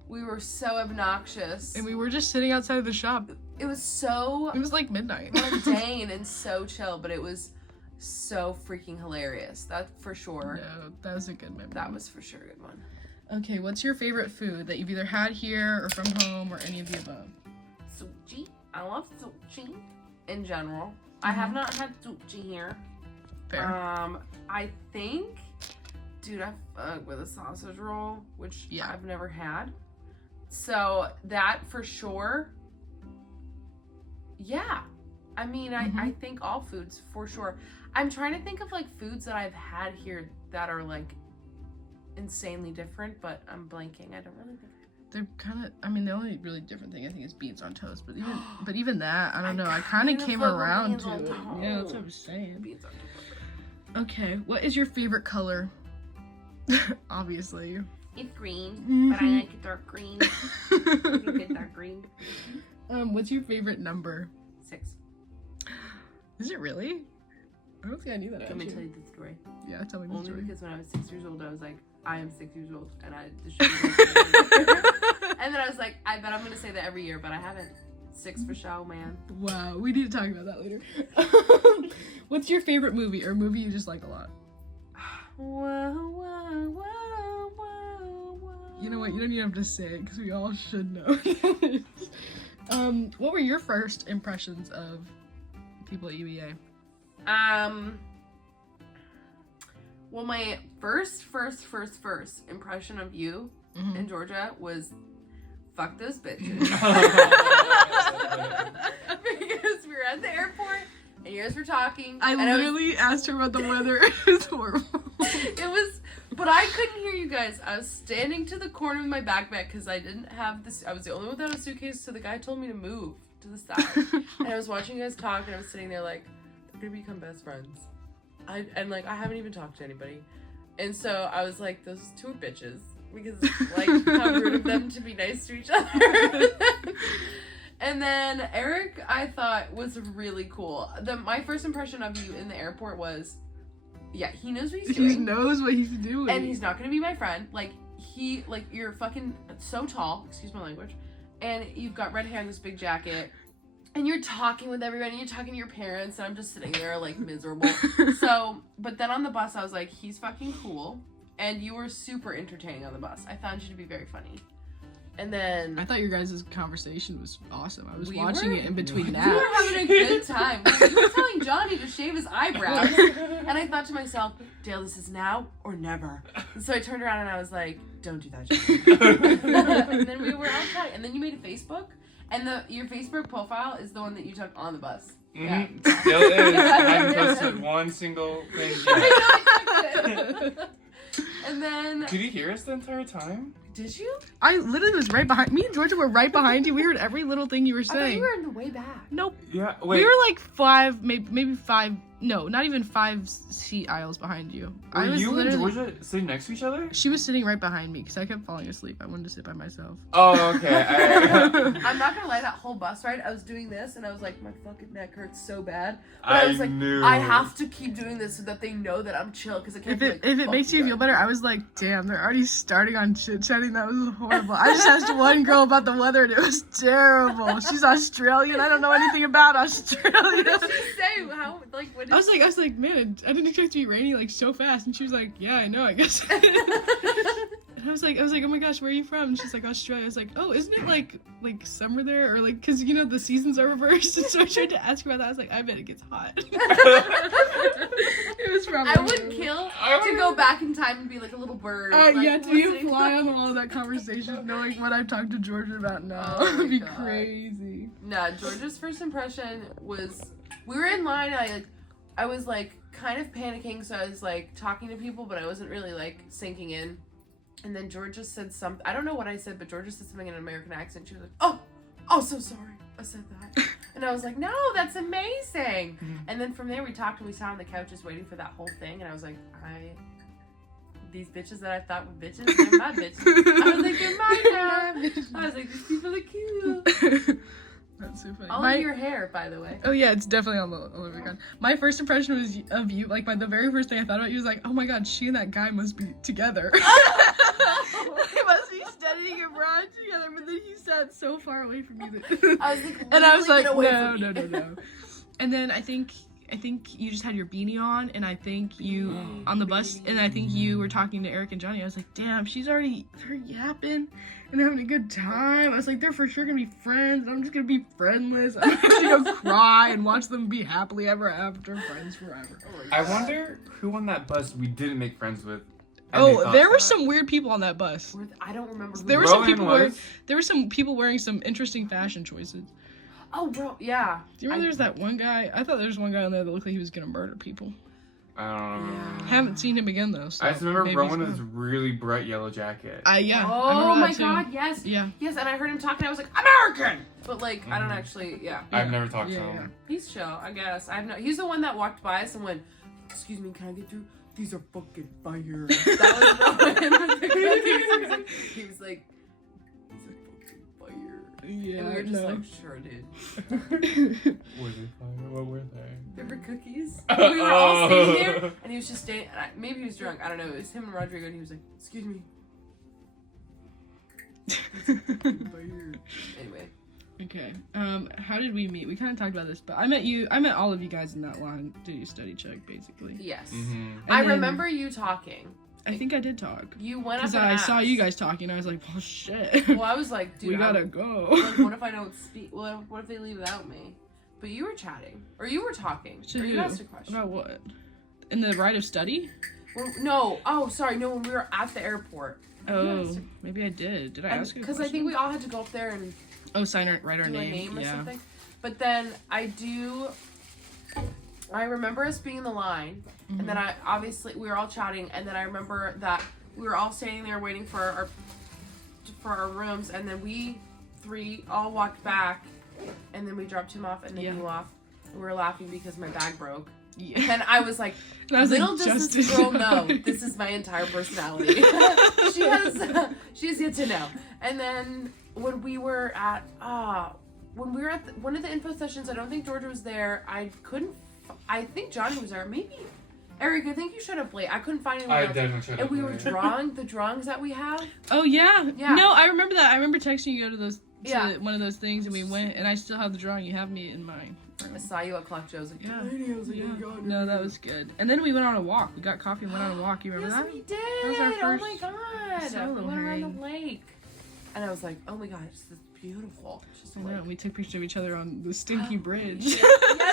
We were so obnoxious. And we were just sitting outside of the shop. It was so It was like midnight. mundane and so chill, but it was so freaking hilarious. That for sure. No, that was a good memory. That was for sure a good one. Okay, what's your favorite food that you've either had here or from home or any of the above? Sushi. I love sushi in general. I have not had sushi here. Fair. I think, dude, I fuck with a sausage roll, which Yeah. I've never had. So that for sure. Yeah. I mean, I think all foods for sure. I'm trying to think of like foods that I've had here that are like insanely different, but I'm blanking. I don't really think. They're kind of, I mean, the only really different thing I think is beans on toast, but even that, I don't know. I kind of came fuck with around beans to on it. toast. Yeah, that's what I'm saying. Beans on toast. Okay, what is your favorite color? Obviously. It's green, but I Mhm. like it dark green. I think it's dark green. What's your favorite number? 6. Is it really? I don't think I knew that. Let me tell Actually. you the story. Yeah, tell me the Only story. because when I was 6 years old, I was like, I am 6 years old, and this should be like And then I was like, I bet I'm gonna say that every year, but I haven't. 6 for show, man. Wow, we need to talk about that later. What's your favorite movie or movie you just like a lot? Whoa, whoa, whoa, whoa, whoa. You know what? You don't even have to say it because we all should know. What were your first impressions of people at UEA? Well, my first impression of you Mhm. in Georgia was fuck those bitches. Because we were at the airport and you guys were talking. I and literally asked her about the weather. It was horrible. It was, but I couldn't hear you guys. I was standing to the corner with my backpack because I didn't have this. I was the only one without a suitcase, so the guy told me to move to the side. And I was watching you guys talk, and I was sitting there like, they're gonna become best friends. I haven't even talked to anybody, and so I was like, those two are bitches because like how rude of them to be nice to each other. And then Eric, I thought was really cool. My first impression of you in the airport was, yeah, he knows what he's He doing. knows what he's doing. And he's not gonna be my friend. You're fucking so tall, excuse my language, and you've got red hair and this big jacket, and you're talking with everyone, and you're talking to your parents, and I'm just sitting there, like, miserable. So, but then on the bus, I was like, he's fucking cool, and you were super entertaining on the bus. I found you to be very funny. And then... I thought your guys' conversation was awesome. I was We watching were- it in between We were naps. having a good time. You were telling Johnny to shave his eyebrows. And I thought to myself, Dale, this is now or never. And so I turned around and I was like, don't do that, Johnny. And then we were outside. And then you made a Facebook. And your Facebook profile is the one that you took on the bus. Yeah. Still is. I haven't posted one single thing yet. And then, Could you hear us the entire time? did you? I literally was right behind me and Georgia were right behind you. We heard every little thing you were I thought saying. you were in the way back. Nope. Yeah, wait. We were like 5, maybe 5. No, not even 5 seat aisles behind you. Were you and literally- Georgia sitting next to each other? She was sitting right behind me because I kept falling asleep. I wanted to sit by myself. Oh, okay. I'm not gonna lie, that whole bus ride, I was doing this and I was like, my fucking neck hurts so bad. But I was like, knew. I have to keep doing this so that they know that I'm chill because I can't If be it like, if it fuck makes you feel guys. better, I was like, damn, they're already starting on chit chatting. That was horrible. I just asked one girl about the weather and it was terrible. She's Australian. I don't know anything about Australia. What did she say? How, like, what did I was like, man, I didn't expect it to be rainy like so fast. And she was like, yeah, I know, I guess. And I was like, oh my gosh, where are you from? And she's like, Australia. I was like, oh, isn't it like summer there, or like, cause you know the seasons are reversed? And so I tried to ask her about that. I was like, I bet it gets hot. It was probably. I would kill to go back in time and be like a little bird. Like, Yeah, to be a listening fly on the wall of that conversation, knowing what I've talked to Georgia about now. Oh my It'd be God. crazy. Nah, Georgia's first impression was, we were in line and I was like kind of panicking, so I was like talking to people, but I wasn't really like sinking in. And then Georgia said something, I don't know what I said, but Georgia said something in an American accent. She was like, oh, so sorry, I said that. And I was like, no, that's amazing. And then from there we talked and we sat on the couch just waiting for that whole thing. And I was like, these bitches that I thought were bitches, they're my bitches. I was like, they're mine now. I was like, these people are cute. That's so funny. All of your hair, by the way. Oh yeah, it's definitely all over again. My first impression was of you, like the very first thing I thought about you was like, oh my god, she and that guy must be together. They must literally studying abroad together, but then he sat so far away from me that I was like, and I was like, literally no, get away from me. no. And then I think you just had your beanie on, and I think you on the bus, and I think you were talking to Eric and Johnny. I was like, damn, they're yapping and having a good time. I was like, they're for sure gonna be friends, and I'm just gonna be friendless. I'm gonna go cry and watch them be happily ever after, friends forever. I wonder who on that bus we didn't make friends with. and they Oh, thought there were that. some weird people on that bus. I don't remember. There were who- some Rowan people was. wearing some interesting fashion choices. Oh, bro, yeah. Do you remember there's that one guy? I thought there was one guy on there that looked like he was gonna murder people. I don't know. Yeah. Haven't seen him again though. So I just remember maybe Rowan he's with his really bright yellow jacket. yeah. I Oh remember my that too. god, yes. Yeah. Yes, and I heard him talking. I was like, American. But like, I don't Mhm. actually. Yeah, I've never talked to Yeah, him. he's chill. I guess. I have no. He's the one that walked by us and went, "Excuse me, can I get through? These are fucking fire." That was Rowan with the cookies. He was like, "These are fucking fire." Yeah. And we were just no. like, "Sure, dude." Were they fire? What were they? There were cookies. We were all Oh. sitting there, and he was just standing. Maybe he was drunk. I don't know. It was him and Rodrigo, and he was like, "Excuse me." Anyway. Okay. How did we meet? We kind of talked about this, but I met all of you guys in that line to do study check, basically. Yes. Mm-hmm. And I then- remember you talking. I think I did talk. You went up Because and I asked. saw you guys talking, I was like, well, shit. Well, I was like, dude, we gotta I'm- go. like, what if I don't speak? What if they leave without me? But you were chatting, or you were talking, To or you who? asked a question. About what? In the rite of study? Well, no, oh, sorry, no, when we were at the airport. Oh, Yes. maybe I did. Did I ask you? Because I think we all had to go up there and Oh, write our do name. a name or yeah. something. But then I remember us being in the line, and then we were all chatting, and then I remember that we were all standing there waiting for our rooms, and then we three all walked back, and then we dropped him off, and then Yeah. you off. And we were laughing because my bag broke. Yeah. And I was like, And I was little like, does Justin. this girl know, this is my entire personality. she has yet to know. And then when we were at one of the info sessions, I don't think Georgia was there. I think Johnny was there. Maybe Eric. I think you showed up late. I couldn't find anyone I else. definitely should have. And we were drawing the drawings that we have. Oh, yeah. Yeah. No, I remember that. I remember texting you to go to Yeah. one of those things, and we went, and I still have the drawing. You have me in mine. I saw you at Clock Joe. I was like, Yeah. "Lady," I was like, Yeah. "Oh my God." No, that was good. And then we went on a walk. We got coffee and went on a walk. You remember Yes, that? we did. was our Oh first my god. solo We went around hang. the lake. And I was like, oh my god, this is beautiful. It's just I like, know. We took pictures of each other on the stinky bridge. yes,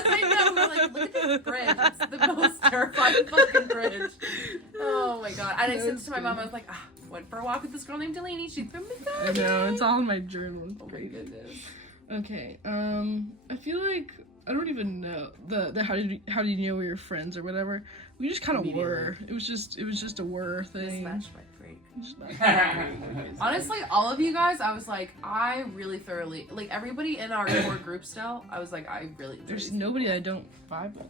I know. We're like, look at this bridge. It's the most terrifying fucking bridge. Oh my god. And I That said was to my mom, I was like, went for a walk with this girl named Delaney. She's from I know. It's all in my journal. It's Oh my great. goodness. Okay. I feel like I don't even know the how did you know we were friends or whatever. We just kind of were. It was just a were This thing. match my freak. Just not- Honestly, all of you guys, I was like, I really thoroughly, like everybody in our core group still, I was like, I really enjoy There's these nobody people. I don't vibe with.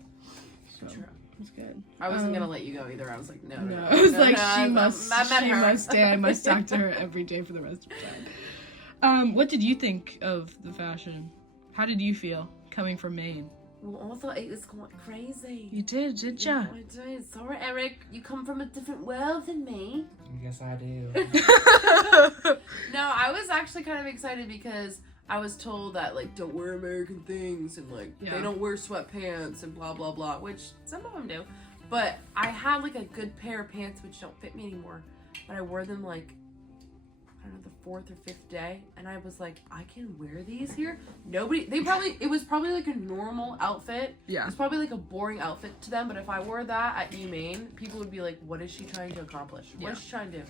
So True. it's good. I wasn't gonna let you go either. I was like, no. No, I was like, I she must met stay. I must talk to her every day for the rest of the time. What did you think of the fashion? How did you feel coming from Maine? Well, I thought it was quite crazy. You did ya? I did. Sorry, Eric. You come from a different world than me. Yes, I do. No, I was actually kind of excited because I was told that, like, don't wear American things and, like, Yeah. they don't wear sweatpants and blah, blah, blah, which some of them do. But I had, like, a good pair of pants which don't fit me anymore. But I wore them, like, I don't know, the 4th or 5th day. And I was like, I can wear these here? It was probably, like, a normal outfit. Yeah. It's probably, like, a boring outfit to them. But if I wore that at UMaine, people would be like, what is she trying to accomplish? What is she trying to do?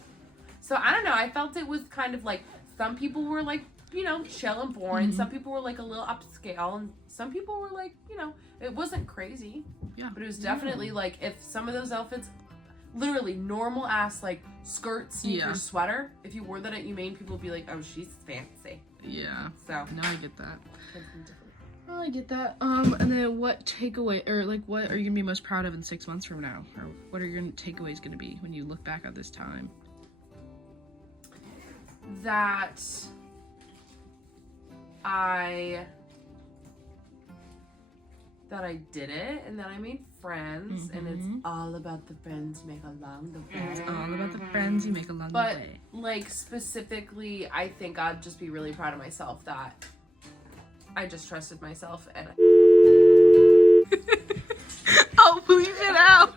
So, I don't know. I felt it was kind of, like, some people were, like, you know, chill and boring. Mm-hmm. Some people were, like, a little upscale. And some people were, like, you know, it wasn't crazy. Yeah. But it was definitely, like, if some of those outfits, literally normal ass, like, skirt, sneaker, Yeah. sweater, if you wore that at UMaine, people would be like, oh, she's fancy. Yeah. So, No, I get that. something different. Oh, I get that. And then what takeaway, or like, what are you gonna be most proud of in 6 months from now, or what are your takeaways gonna be when you look back at this time? That I did it and that I made friends, and it's all about the friends you make along the way. All about the friends you make along But the way. like specifically, I think I'd just be really proud of myself that I just trusted myself and I'll bleep it out.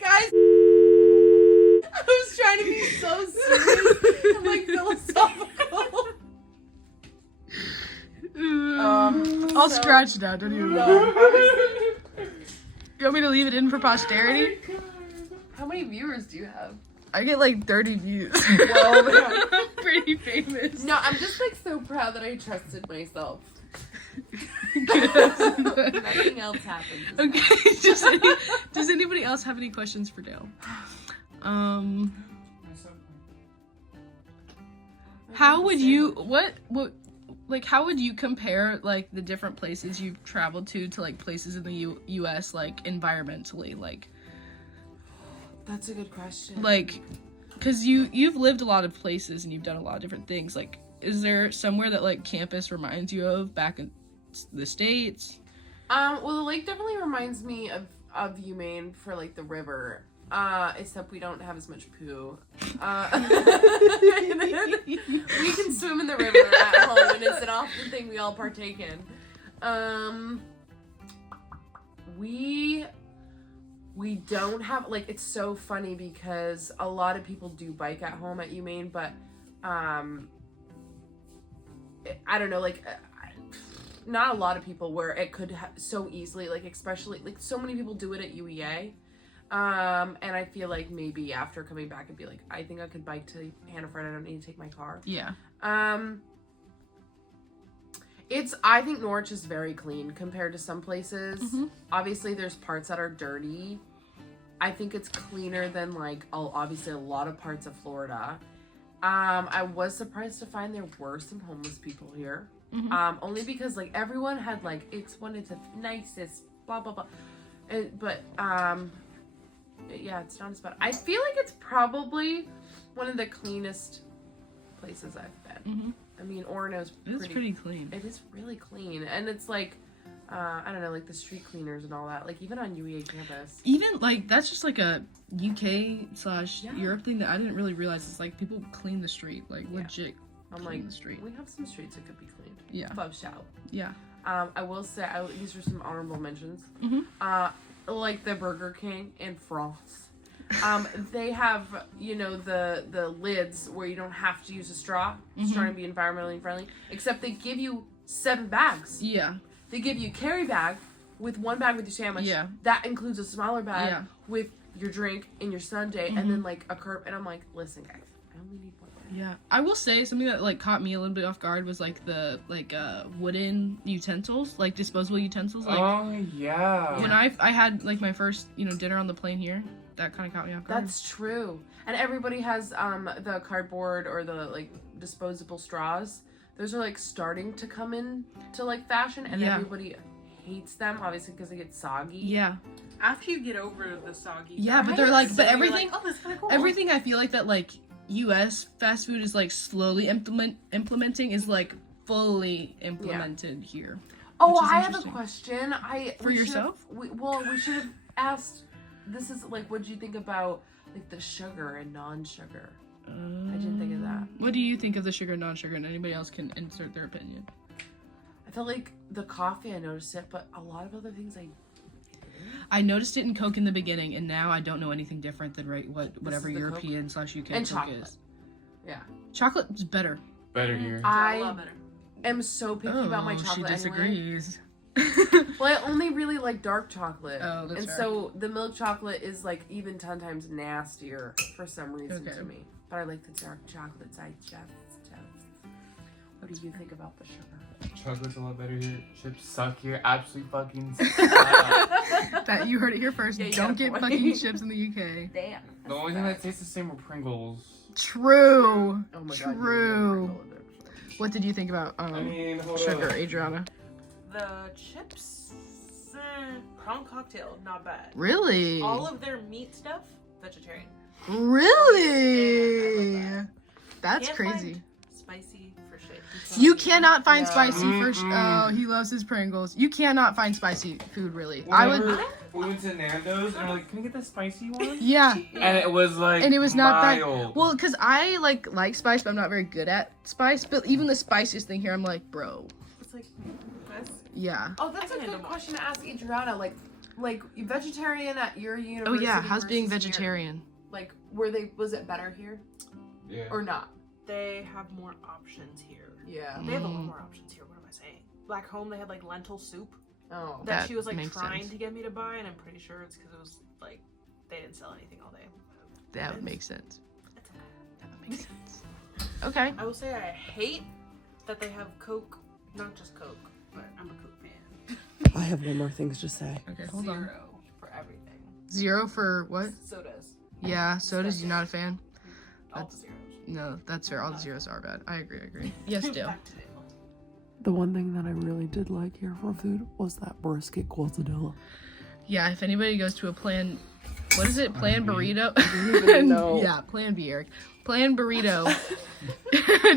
guys, I was trying to be so serious and like philosophical. I'll so- scratch it out. Don't even. No, You want me to leave it in for posterity? how many viewers do you have? I get like 30 views. Well, I'm pretty famous. no, I'm just like so proud that I trusted myself. Good. Nothing else happened. Okay. Does anybody else have any questions for Dale? How would you how would you compare like the different places you've traveled to like places in the U.S. like environmentally like That's a good question. because you've lived a lot of places and you've done a lot of different things, like is there somewhere that like campus reminds you of back in the States? Well, the lake definitely reminds me of UMaine for like the river. Except we don't have as much poo. We can swim in the river at home, and it's an often thing we all partake in. We don't have, like, it's so funny because a lot of people do bike at home at UMaine, but I don't know, like, not a lot of people where it could so easily, like, especially, like, so many people do it at UEA. And I feel like maybe after coming back I'd be like, I think I could bike to Hannaford. I don't need to take my car. Yeah. I think Norwich is very clean compared to some places. Obviously there's parts that are dirty. I think it's cleaner than like obviously a lot of parts of Florida. I was surprised to find there were some homeless people here. Only because like everyone had like, it's one of the nicest blah blah blah. Yeah, it's not as bad. I feel like it's probably one of the cleanest places I've been. I mean, Orono's It's pretty clean. It is really clean, and it's like, I don't know, like the street cleaners and all that. Like even on UEA campus. Even like that's just like a UK/Europe thing that I didn't really realize. It's like people clean the street, like legit. I'm clean like, the street. we have some streets that could be cleaned. Yeah. Faux shout. Yeah. I will say, these are some honorable mentions. Like the Burger King in France. They have, you know, the lids where you don't have to use a straw. It's trying to be environmentally friendly. Except they give you 7 bags. Yeah. They give you a carry bag with 1 bag with your sandwich. Yeah. That includes a smaller bag Yeah. with your drink and your sundae, and then like a curb. And I'm like, listen, guys, I only need 1 bag. Yeah, I will say something that like caught me a little bit off guard was like the wooden utensils, like disposable utensils. Like Oh yeah. when I had like my first dinner on the plane here, that kind of caught me off guard. That's true. And everybody has the cardboard or the like disposable straws. Those are like starting to come in to like fashion, and everybody hates them obviously because they get soggy. Yeah. After you get over the soggy. Yeah, but right? they're like, So but you're everything, like, oh, that's kind of cool. everything I feel like that like U.S. fast food is like slowly implementing is like fully implemented here. Oh, which is I have a interesting. question. For yourself? We should have asked. This is like, what did you think about like the sugar and non-sugar? I didn't think of that. What do you think of the sugar and non-sugar? And anybody else can insert their opinion. I felt like the coffee, I noticed it, but a lot of other things I noticed it in Coke in the beginning, and now I don't know anything different than whatever is the European/UK And Coke chocolate. is. Yeah. Chocolate is better. Better here. A I lot better. am so picky about my she chocolate anyway. disagrees. Well, I only really like dark chocolate. Oh, that's and fair. so the milk chocolate is like even 10 times nastier for some reason Okay. to me. But I like the dark chocolates. What do you think about the sugar? Chocolate's a lot better here. Chips suck here. Absolutely fucking suck. That you heard it here first. Yeah, you Don't got a get point. fucking chips in the UK. Damn. The only thing that tastes the same are Pringles. True. Oh my god. True. What did you think about I mean, hold sugar, up. Adriana? The chips, prawn cocktail, not bad. Really? All of their meat stuff, vegetarian. Really? Yeah, I love that. That's Can't crazy. find spicy for shit You cannot find spicy for. Oh, he loves his Pringles. You cannot find spicy food, really. I would. Whenever we went to Nando's and we're like, can we get the spicy one? Yeah. And it was like, And it was not mild. that. Well, because I like spice, but I'm not very good at spice. But even the spiciest thing here, I'm like, bro. It's like this. Yeah. Oh, that's a good question to ask Adriana. Like vegetarian at your Oh university. yeah. How's being versus here? vegetarian? Like, was it better here Yeah. or not? They have more options here. Yeah. They have a lot more options here. What am I saying? Back home, they had like lentil soup Oh. that That she was like makes trying sense. to get me to buy, and I'm pretty sure it's because it was like they didn't sell anything all day. That would make sense. That would make sense. Okay. I will say I hate that they have Coke, not just Coke, but I'm a Coke fan. I have one more thing to say. Okay. Hold on. 0 for everything. 0 for what? Sodas. Yeah. Sodas. You're not a fan. All That's- the zeros. No, that's fair. All the zeros are bad. I agree. Yes, Dale. Back to Dale. The one thing that I really did like here for food was that brisket quesadilla. Yeah, if anybody goes to a Plan, what is it? Plan Burrito? know. Yeah, Plan B, Eric. Plan Burrito.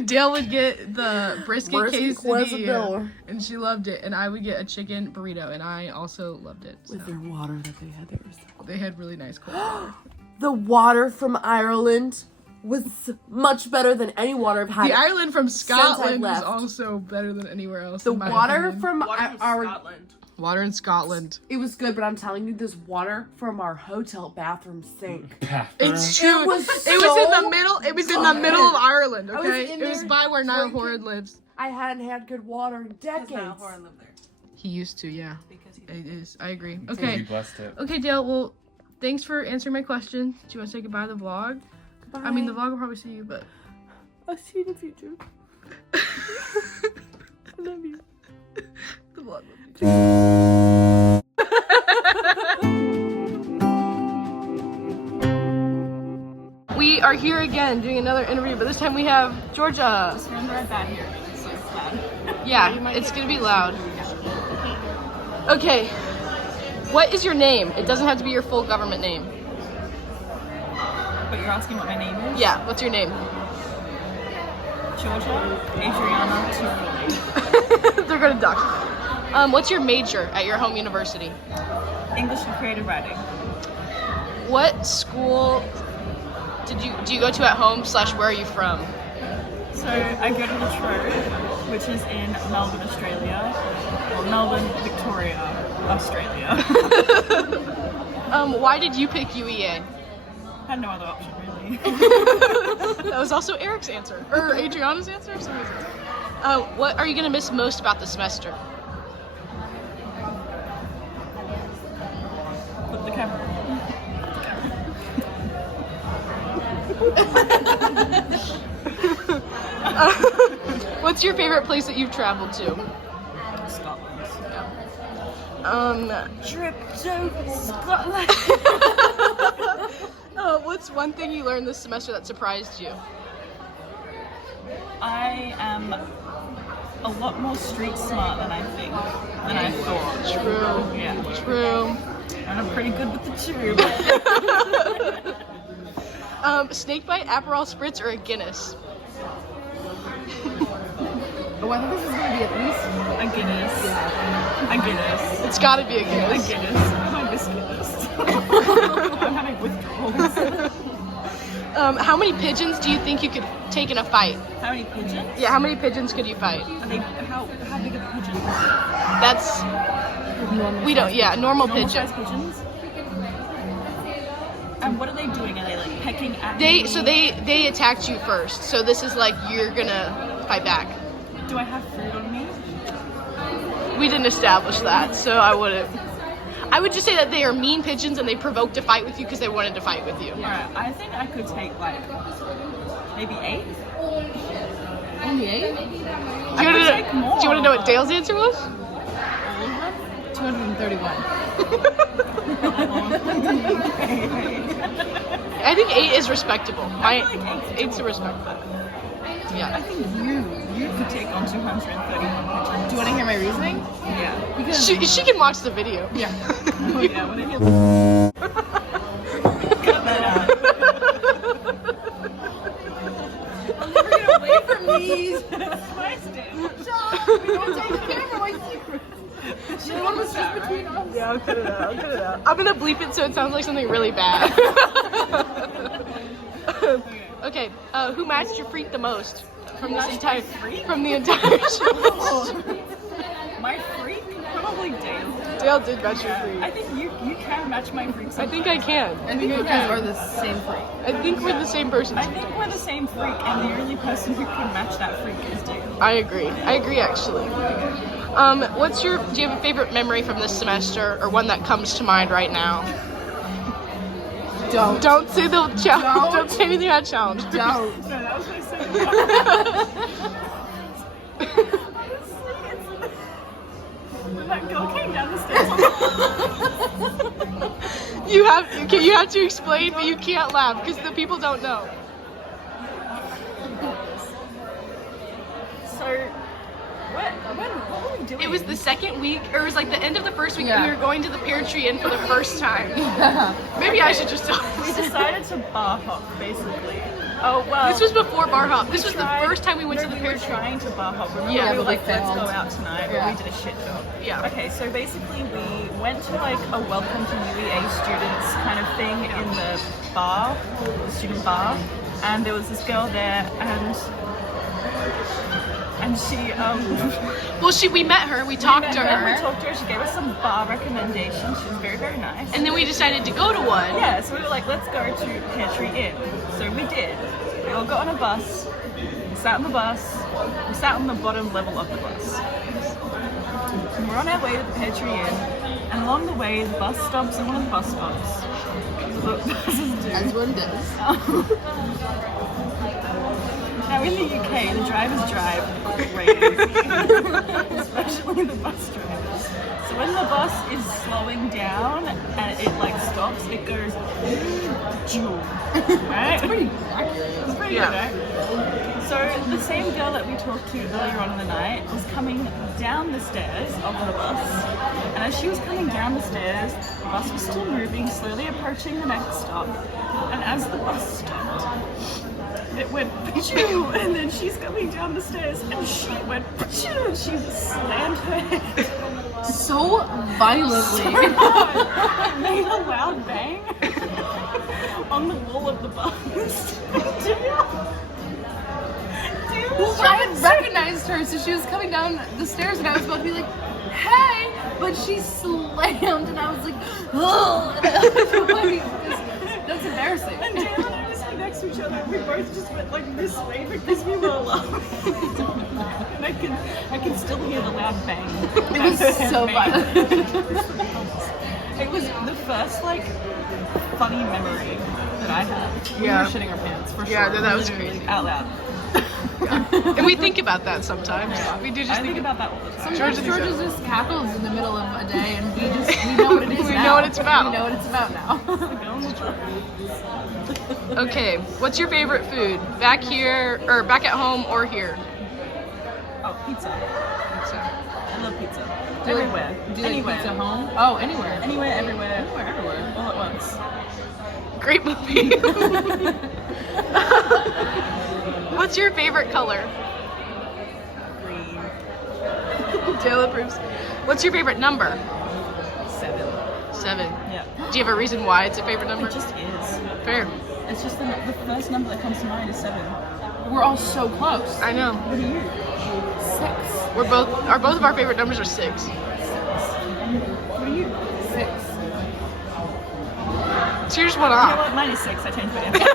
Dale would get the brisket quesadilla, and she loved it. And I would get a chicken burrito, and I also loved it. So. With their water that they had there. Was so They had really nice cold water. The water from Ireland was much better than any water I've had. The island from Scotland was left. also better than anywhere else. The in my water opinion. from Water from our Scotland. Water in Scotland. it was good, but I'm telling you, this water from our hotel bathroom sink. It's true. It was in so the middle. It was in the middle of Ireland. I was Okay, in it was there by where Niall drinking. Horan lives. I hadn't had good water in Because decades. Niall Horan lived there. He used to, yeah. Because he It is. I agree. We Okay. blessed it. Okay, Dale. Well, thanks for answering my question. Do you want to say goodbye to the vlog? Goodbye. I mean, the vlog will probably see you, but. I'll see you in the future. I love you. The vlog will be We are here again doing another interview, but this time we have Georgia. Just remember I'm bad here. So it's bad. Yeah, it's gonna be loud. Okay, what is your name? It doesn't have to be your full government name. But you're asking what my name is? Yeah, what's your name? Georgia Adriana They're gonna duck. What's your major at your home university? English and creative writing. What school do you go to at home / where are you from? So I go to La Trobe, which is in Melbourne, Australia. Well, Melbourne, Victoria, Australia. Why did you pick UEA? Had no other option really. That was also Eric's answer, or Adriana's answer, or somebody's answer. What are you gonna miss most about the semester? Put the camera. What's your favorite place that you've traveled to? Scotland. Trip to Scotland. What's one thing you learned this semester that surprised you? I am a lot more street smart than I think, than I thought. True. Yeah. True. And I'm pretty good with the tube. Snakebite, Aperol Spritz, or a Guinness? Oh, I think this is gonna be at least a Guinness. A Guinness. It's gotta be a A Guinness. Guinness. I miss Guinness. I'm having withdrawals. How many pigeons do you think you could take in a fight? How many pigeons? Yeah, how many pigeons could you fight? Are they, how big are the pigeons? That's we don't. Yeah, normal Normal pigeon. size pigeons? And what are they doing? Are they like pecking at They me? so they attacked you first. So this is like you're gonna fight back. Do I have food on me? We didn't establish that, so I wouldn't. I would just say that they are mean pigeons and they provoked a fight with you because they wanted to fight with you. Alright, I think I could take like maybe 8. Only 8? Do I could take more. you want to know what Dale's answer was? All of them? 231. Okay. I think 8 is respectable. I feel like 8's a respectable. I Yeah. think you could take on 231 pigeons. Do you want to hear my reasoning? Yeah. She can watch the video. Yeah. Oh yeah, when I hear cut that out. I'm never gonna wait for these. cut it out. I'll cut it out. I'm gonna bleep it so it sounds like something really bad. Okay, who matched your freak the most from this entire show? My freak? Probably Dale. Dale did match your freak. I think you can match my freak. I think I can. I think you guys are the same freak. I think we're the same person. I think we're the same freak, and the only person who can match that freak is Dale. I agree actually. Do you have a favorite memory from this semester, or one that comes to mind right now? Don't say the challenge. Don't say anything about challenge. No, that was my second when that girl came down the stairs. You have to explain, but you can't laugh because the people don't know. So, what were we doing? It was the second week, or it was like the end of the first week, and we were going to the pear tree inn for the first time. Maybe I should just tell. We decided to bar hop, basically. Oh, well. This was before bar hop. This was the first time we went to the we pear were tree. trying to bar hop. Remember, Yeah, we were but we like, let's go failed. out tonight, but we did a shit job. Yeah. Okay, so basically we went to like a welcome to UEA students kind of thing in the bar, the student bar, and there was this girl there, and she, Well, we met her. We talked to We her, talked to her. She gave us some bar recommendations. She was very, very nice. and then we decided to go to one. Yeah, so we were like, let's go to Pear Tree Inn. So we did. We all got on a bus. We sat on the bus. We sat on the bottom level of the bus. And we're on our way to the Pear Tree Inn. And along the way, the bus stops at one of the bus stops. That's what it is. Now in the UK, the drivers drive crazy, especially the bus drivers. So when the bus is slowing down and it like stops, it goes, right? It's pretty accurate. It's pretty good, right? So the same girl that we talked to earlier on in the night was coming down the stairs of the bus, and as she was coming down the stairs, the bus was still moving, slowly approaching the next stop, and as the bus stopped, it went pachoo, and then she's coming down the stairs, and she went pachoo, and she slammed her head So violently. it made a loud bang on the wall of the bus. Well, I had recognized her, so she was coming down the stairs, and I was about to be like, hey, but she slammed, and I was like, oh, that's embarrassing. And Dan and I were sitting next to each other, and we both just went like this way because we were laughing. And I can still hear the loud bang. It was so violent. It was the first like funny memory that I had. We Yeah. were shitting our pants for sure. Yeah, no, that was Literally, crazy. Out loud. And we think about that sometimes. We do just I think think about that all the time. Sometimes Georgia just cackles in the middle of a day, and we know what it is We now. know what it's about. We know what it's about now. Okay, what's your favorite food? Back here, or back at home, or here? Oh, pizza. So, I love pizza. Do you like- Everywhere. Do you like Anywhere. pizza home? Oh, anywhere. Anywhere, everywhere. Everywhere. All at once. great movie. What's your favorite color? Green. Dale approves. What's your favorite number? 7. 7. Yeah. Do you have a reason why it's a favorite number? It just is. Fair. It's just the first number that comes to mind is 7. We're all so close. I know. What are you? 6. Both of our favorite numbers are 6. What are you? 6. So yours went You know off. what? Mine is 6. I changed my answer.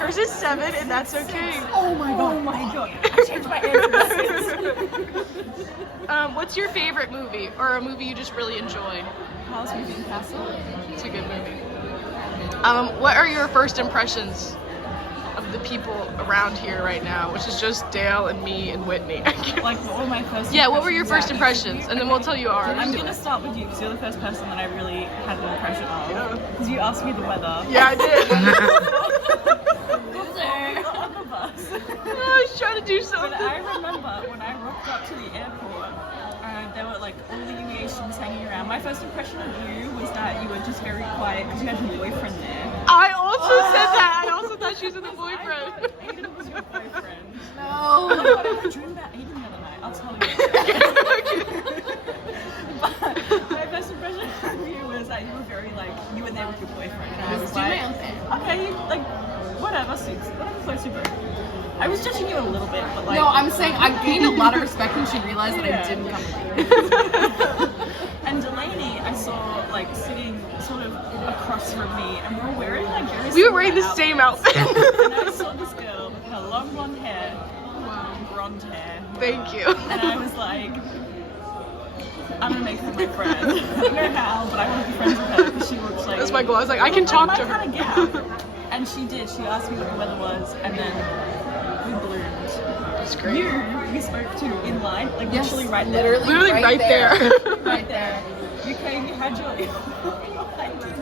Hers is 7, and that's okay. Oh my god. Oh my god. I changed my answer to 6. What's your favorite movie, or a movie you just really enjoy? How's Moving Castle? It's a good movie. What are your first impressions of the people around here right now, which is just Dale and me and Whitney? Like, what were my first Yeah, what were your impressions? first impressions? And then we'll tell you ours. I'm gonna start with you because you're the first person that I really had an impression of. Because you asked me the weather. Yeah, I did. On the bus. I was trying to do But something. I remember when I rocked up to the airport, there were like all the UEA students hanging around. My first impression of you was that you were just very quiet because you had your boyfriend there. I also said that. I also thought she was with a boyfriend. Aiden was your boyfriend. No. Oh my god, I had a dream about Aiden the other night. I'll tell you. My first impression of you was that you were very like, you were there with your boyfriend. And I was like, okay, like, whatever floats your boat. I was judging you a little bit, but like. No, I'm saying I gained a lot of respect when she realized that I didn't come with you. And Delaney, I saw like sitting sort of across from me, and we were wearing like very We were wearing the same outfit. And I saw this girl with her long blonde hair, blonde hair, Thank you. and I was like, I'm gonna make her my friend. I don't know how, but I want to be friends with her because she looks like. That's my goal. I was like, I can talk to my kind her. of gal. And she did. She asked me what the weather was, and then we bloomed. It's great. You, we spoke to in line, like Yes, literally right there. Literally right there. Right there. You came, you had your hiking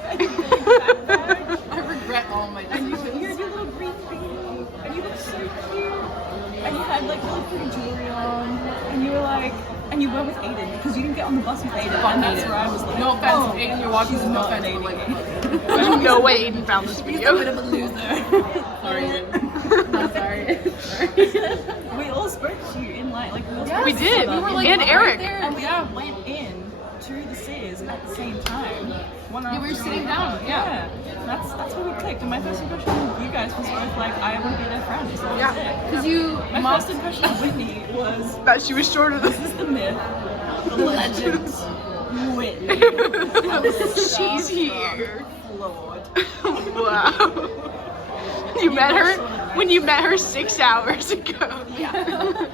bag, your big backpack, I regret all my and you decisions. had your little green beanie, and you looked so cute. And you had like really pretty jewelry on, and you were like, and you were with Aiden because you didn't get on the bus with Aiden, and that's where I was like, No offense, oh, Aiden, you're watching she's this, no not offense, dating but, me. There's no way Aiden found this He's a video. bit of a loser. Sorry. I'm sorry. We all spoke to you in like we all Yes. We spoke to did. each other. We were, like, And right Eric. there. And we all went in to the Sears at the same time. Yeah, we were sitting down. Yeah. That's what we clicked. And my first impression of you guys was both like, I want to be their friends. So that was it. Because you My first impression of Whitney was, That she was shorter than this is the myth, the legend, Whitney. She's here. Lord. Wow. You met her when you met her 6 hours ago. Yeah.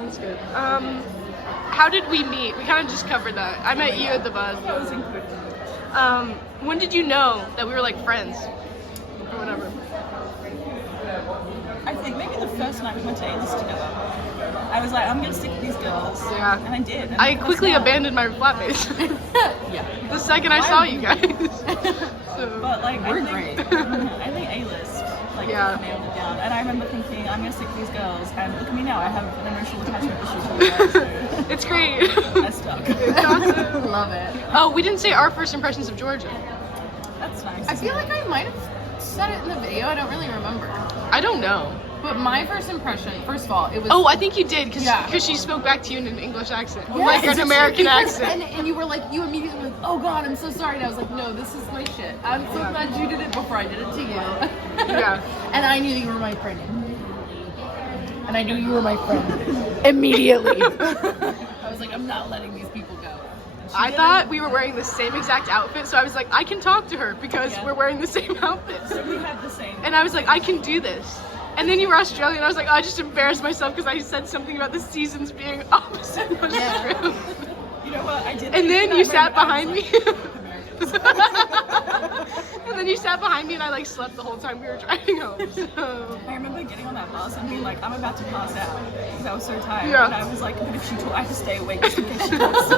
That's good. How did we meet? We kind of just covered that. I met you at the bus. That was incredible. When did you know that we were like friends? Or whatever. I think maybe the first night we went to A-list together. I was like, I'm gonna stick with these girls. Yeah. And I did. And I that's quickly now. abandoned my flatmates. Yeah. The second I saw you guys. So, But like, We're I think, great. I think A-list like Yeah. nailed it down. And I remember thinking, I'm gonna stick with these girls. And look at me now. I have an emotional attachment issue to you guys. So it's great. I stuck. Love it. Oh, we didn't say our first impressions of Georgia. That's nice. I feel like I might have said it in the video. I don't really remember. I don't know. But my first impression, first of all, it was. Oh, I think you did because Yeah. she spoke back to you in an English accent, Yes, like an American because- accent. And you were like, you immediately were like, oh God, I'm so sorry. And I was like, no, this is my shit. I'm so glad you did it before I did it to you. Yeah. And I knew you were my friend. And I knew you were my friend. Immediately. I was like, I'm not letting these people go. I thought we were wearing the same exact outfit, so I was like, I can talk to her because Yeah. we're wearing the same outfits. So we had the same. And I was like, I can do this. And then you were Australian, and I was like, oh, I just embarrassed myself because I said something about the seasons being opposite of Australia. You know what? I did. And then you sat behind me. Americans. And then you sat behind me, and I like slept the whole time we were driving home. So. I remember getting on that bus and being like, I'm about to pass out because I was so tired. Yeah. And I was like, but if she talks, I have to stay awake just in case she talks.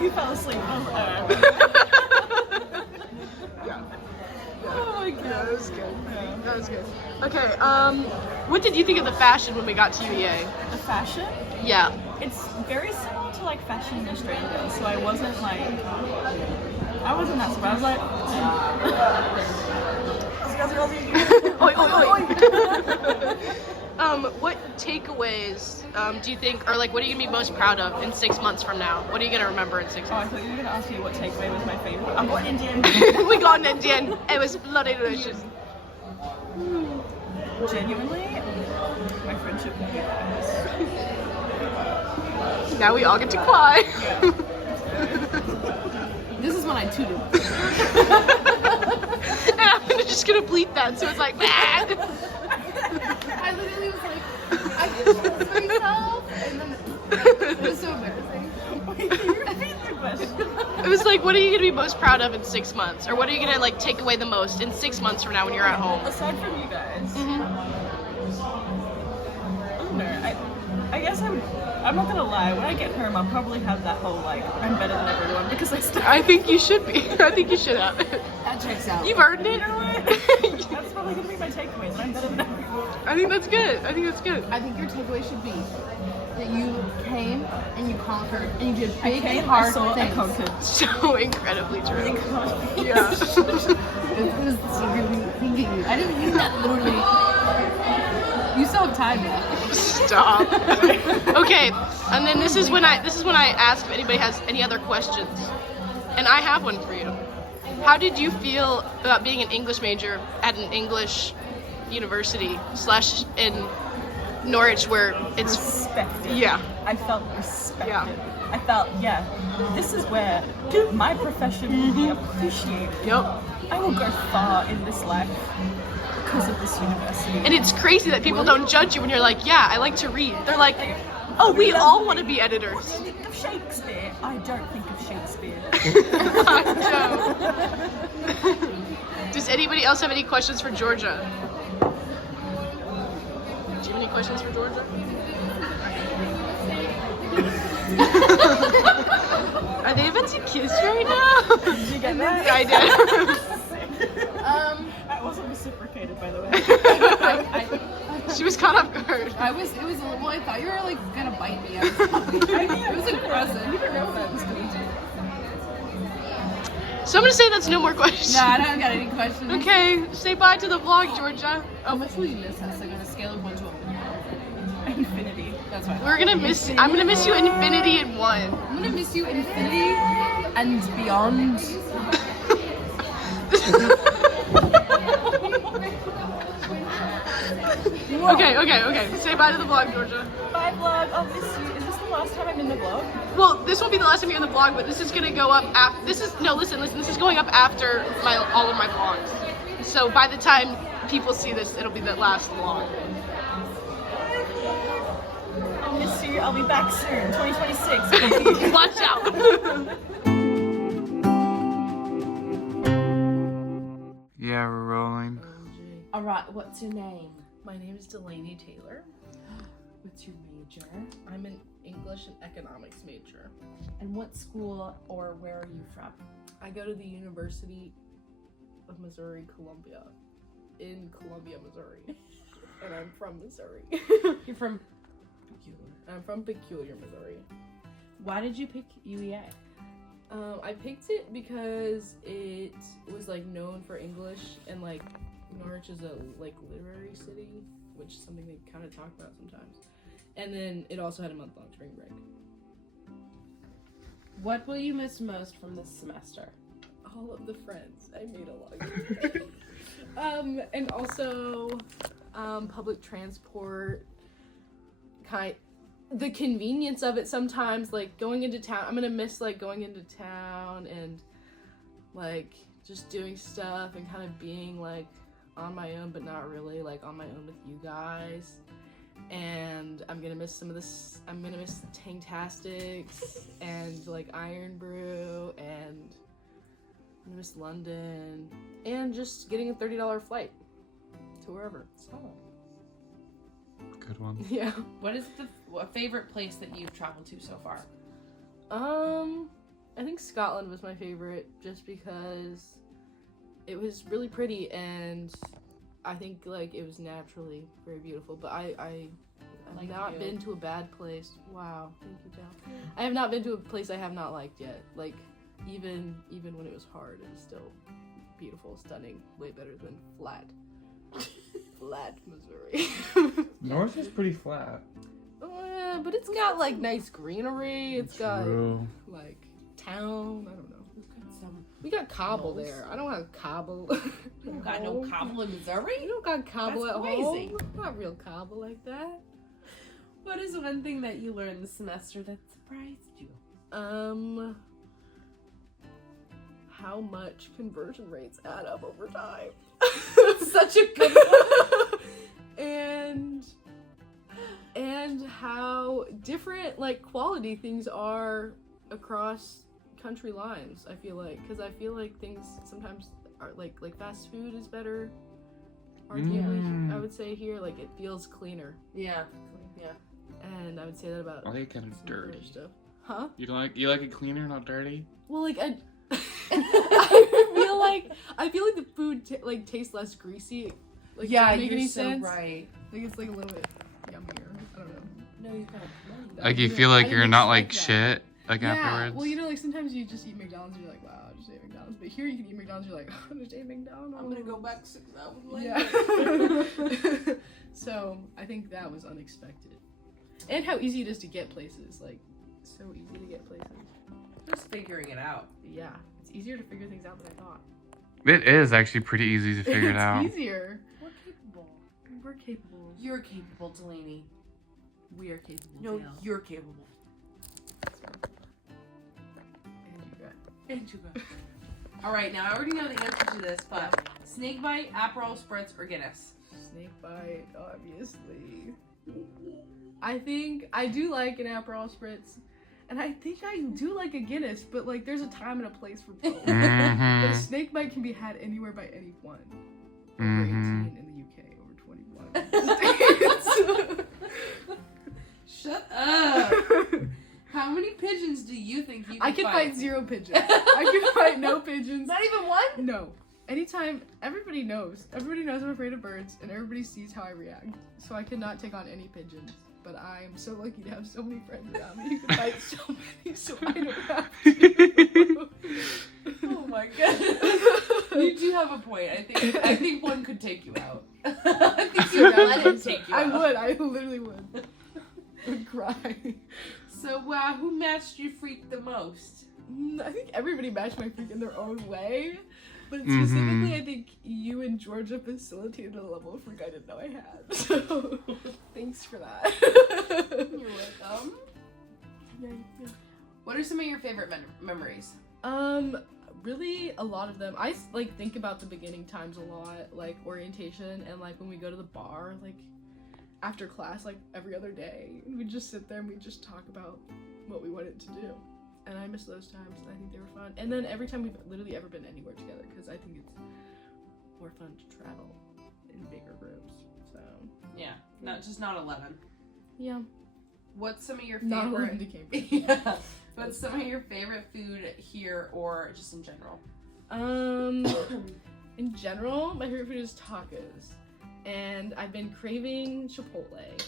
You fell asleep. I was like, alright. Yeah. Oh my god. Yeah, that was good. Yeah. That was good. Okay, what did you think of the fashion when we got to UEA? The fashion, Yeah. it's very similar to like fashion in Australia. So I wasn't that surprised. I was like, Oi, oi, oi. What takeaways do you think, or like, what are you gonna be most proud of in 6 months from now? What are you gonna remember in 6 Oh, I months? thought you were gonna ask me what takeaway was my favorite. I'm going Indian. We got an Indian. It was bloody delicious. Genuinely, my friendship with you guys. Now we all get to cry. This is when I tooted. And I'm just gonna bleep that, so it's like, bad. I literally was like, I can choose myself. And then it was so embarrassing. It was like, what are you gonna be most proud of in 6 months, or what are you gonna like take away the most in 6 months from now when you're at home? Aside from you guys, Mm-hmm. I don't know. I guess I'm not gonna lie. When I get home, I'll probably have that whole like I'm better than everyone because I still. I think you should be. I think you should have it. That checks out. You've earned it. You know what? That's probably gonna be my takeaway. That I'm better than everyone. I think that's good. I think that's good. I think your takeaway should be that you came and you conquered and you did I big came, and I hard saw, I things. conquered. So incredibly true. God. Yeah. It was really thinking you. I didn't mean that literally. You so uptight time now. Stop. Okay, and then this is when I ask if anybody has any other questions, and I have one for you. How did you feel about being an English major at an English university / in Norwich, where it's Respected. yeah. I felt respected. Yeah. I felt, this is where my profession will be appreciated. Yep. I will go far in this life because of this university. And it's crazy that people don't judge you when you're like, yeah, I like to read. They're like, oh, we all want to be editors. What do you think of Shakespeare? I don't think of Shakespeare. Does anybody else have any questions for Georgia? Do you have any questions for Georgia? Are they about to kiss right now? Did you get that? I did. That wasn't reciprocated, by the way. She was caught off guard. It was a little, well, I thought you were like gonna bite me. It was aggressive. You didn't know what I was gonna do. So I'm gonna say that's no more questions. No, I don't got any questions. Okay, say bye to the vlog, Georgia. How much will you miss us? Like on a scale of 1 to 100. Infinity. That's fine. I'm gonna miss you infinity in 1. I'm gonna miss you infinity and beyond. Okay. Say bye to the vlog, Georgia. Bye, vlog. I'll miss you. Is this the last time I'm in the vlog? Well, this won't be the last time you're in the vlog, but this is gonna go up after. Listen. This is going up after all of my vlogs. So by the time people see this, it'll be the last vlog. I'll miss you. I'll be back soon. 2026. Watch out. Yeah, we're rolling. Alright, what's your name? My name is Delaney Taylor. What's your major? I'm an English and economics major. And what school or where are you from? I go to the University of Missouri, Columbia, in Columbia, Missouri. And I'm from Missouri. You're from I'm from Peculiar, Missouri. Why did you pick UEA? I picked it because it was like known for English, and like Norwich is a like literary city, which is something they kind of talk about sometimes. And then it also had a month-long spring break. What will you miss most from this semester? All of the friends I made along the way. And also public transport, the convenience of it sometimes, like going into town. I'm gonna miss like going into town and like just doing stuff and kind of being like on my own, but not really like on my own with you guys. And I'm gonna miss some of this. I'm gonna miss Tanktastics and like Iron Brew, and I'm gonna miss London, and just getting a $30 flight to wherever. So. Good one. Yeah. What is the favorite place that you've traveled to so far? I think Scotland was my favorite, just because it was really pretty, and I think like it was naturally very beautiful. But I've Like not you. been to a bad place. Wow, thank you, Dal. I have not been to a place I have not liked yet. Like even when it was hard, it was still beautiful, stunning, way better than flat Missouri. North is pretty flat. But it's got like nice greenery. It's got True. like town. I don't know. Some We got cobble Knowles. there. I don't have cobble. you don't got no cobble in We Missouri? don't got cobble That's at crazy. home. Not real cobble like that. What is one thing that you learned this semester that surprised you? How much conversion rates add up over time. Such a good one. and how different like quality things are across country lines. I feel like, because I feel like things sometimes are like fast food is better. Arguably, I would say here, like it feels cleaner, Yeah. and I would say that about I like it kind of some other dirty. stuff. Huh? You like it cleaner, not dirty? Well, like I feel like the food tastes less greasy. Like, Yeah, does that make you're any so sense? right. Like it's like a little bit yummier. I don't know. No, you got Like you feel like I you're didn't not like expect that. shit. like Yeah, afterwards. well, you know, like sometimes you just eat McDonald's and you're like, wow, I just ate McDonald's. But here you can eat McDonald's, you're like, oh, I just ate McDonald's. I'm gonna go back 6 hours later. Yeah. So I think that was unexpected. And how easy it is to get places. Like, so easy to get places. Just figuring it out. Yeah, it's easier to figure things out than I thought. It is actually pretty easy to figure it out. It's easier. We're capable. We're capable. You're capable, Delaney. We are capable. No, Dale. you're capable. And you got. And you go. All right, now I already know the answer to this, but Snakebite, Aperol Spritz, or Guinness? Snakebite, obviously. I think I do like an Aperol Spritz, and I think I do like a Guinness, but like there's a time and a place for both. But a Mhm. Snakebite can be had anywhere by anyone. Over Mhm. 18 in the UK, over 21. Shut up. How many pigeons do you think you can I can fight? fight 0 pigeons. I can fight no pigeons. Not even one? No. Anytime, everybody knows. Everybody knows I'm afraid of birds, and everybody sees how I react. So I cannot take on any pigeons. But I am so lucky to have so many friends around me who can fight so many, so I don't have to. Oh my god. You do have a point. I think one could take you out. I think you'd let it take you I out. would. I literally would. I would cry. So, who matched your freak the most? I think everybody matched my freak in their own way. But Mhm. specifically, I think you and Georgia facilitated a level of freak I didn't know I had. So, thanks for that. You're welcome. What are some of your favorite memories? Really a lot of them. I like think about the beginning times a lot, like orientation and like when we go to the bar, like after class, like every other day, and we'd just sit there and we'd just talk about what we wanted to do. And I miss those times. I think they were fun. And then every time we've literally ever been anywhere together, because I think it's more fun to travel in bigger groups. So Yeah, not 11. yeah, What's some of your not favorite? 11 to Cambridge. Yeah. What's some of your favorite food here or just in general? In general, my favorite food is tacos, and I've been craving Chipotle,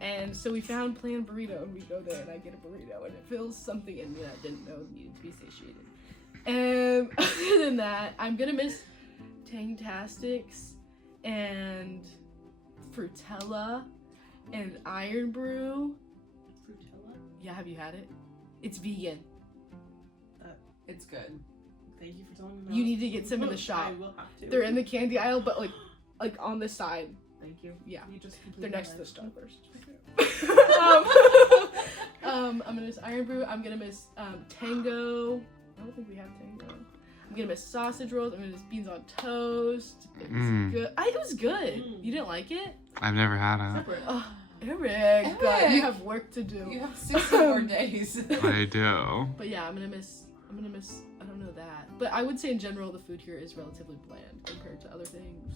and so we found Plan Burrito, and we go there, and I get a burrito, and it feels something in me that I didn't know needed to be satiated. And other than that, I'm gonna miss Tangtastics and Frutella and Iron Brew. Frutella? Yeah, have you had it? It's vegan. It's good. Thank you for telling me. You need to get some in the shop. I will have to. They're in the candy aisle, but like on the side. Thank you. Yeah. You just They're completely next to the lied. Starburst. I'm gonna miss Iron Brew. I'm gonna miss Tango. I don't think we have Tango. I'm gonna miss sausage rolls. I'm gonna miss beans on toast. It was good. It was good. You didn't like it? I've never had it. Separate. Oh, Eric, Eric! you have work to do. You have 60 more days. I do. But yeah, I'm gonna miss. I don't know that. But I would say in general, the food here is relatively bland compared to other things.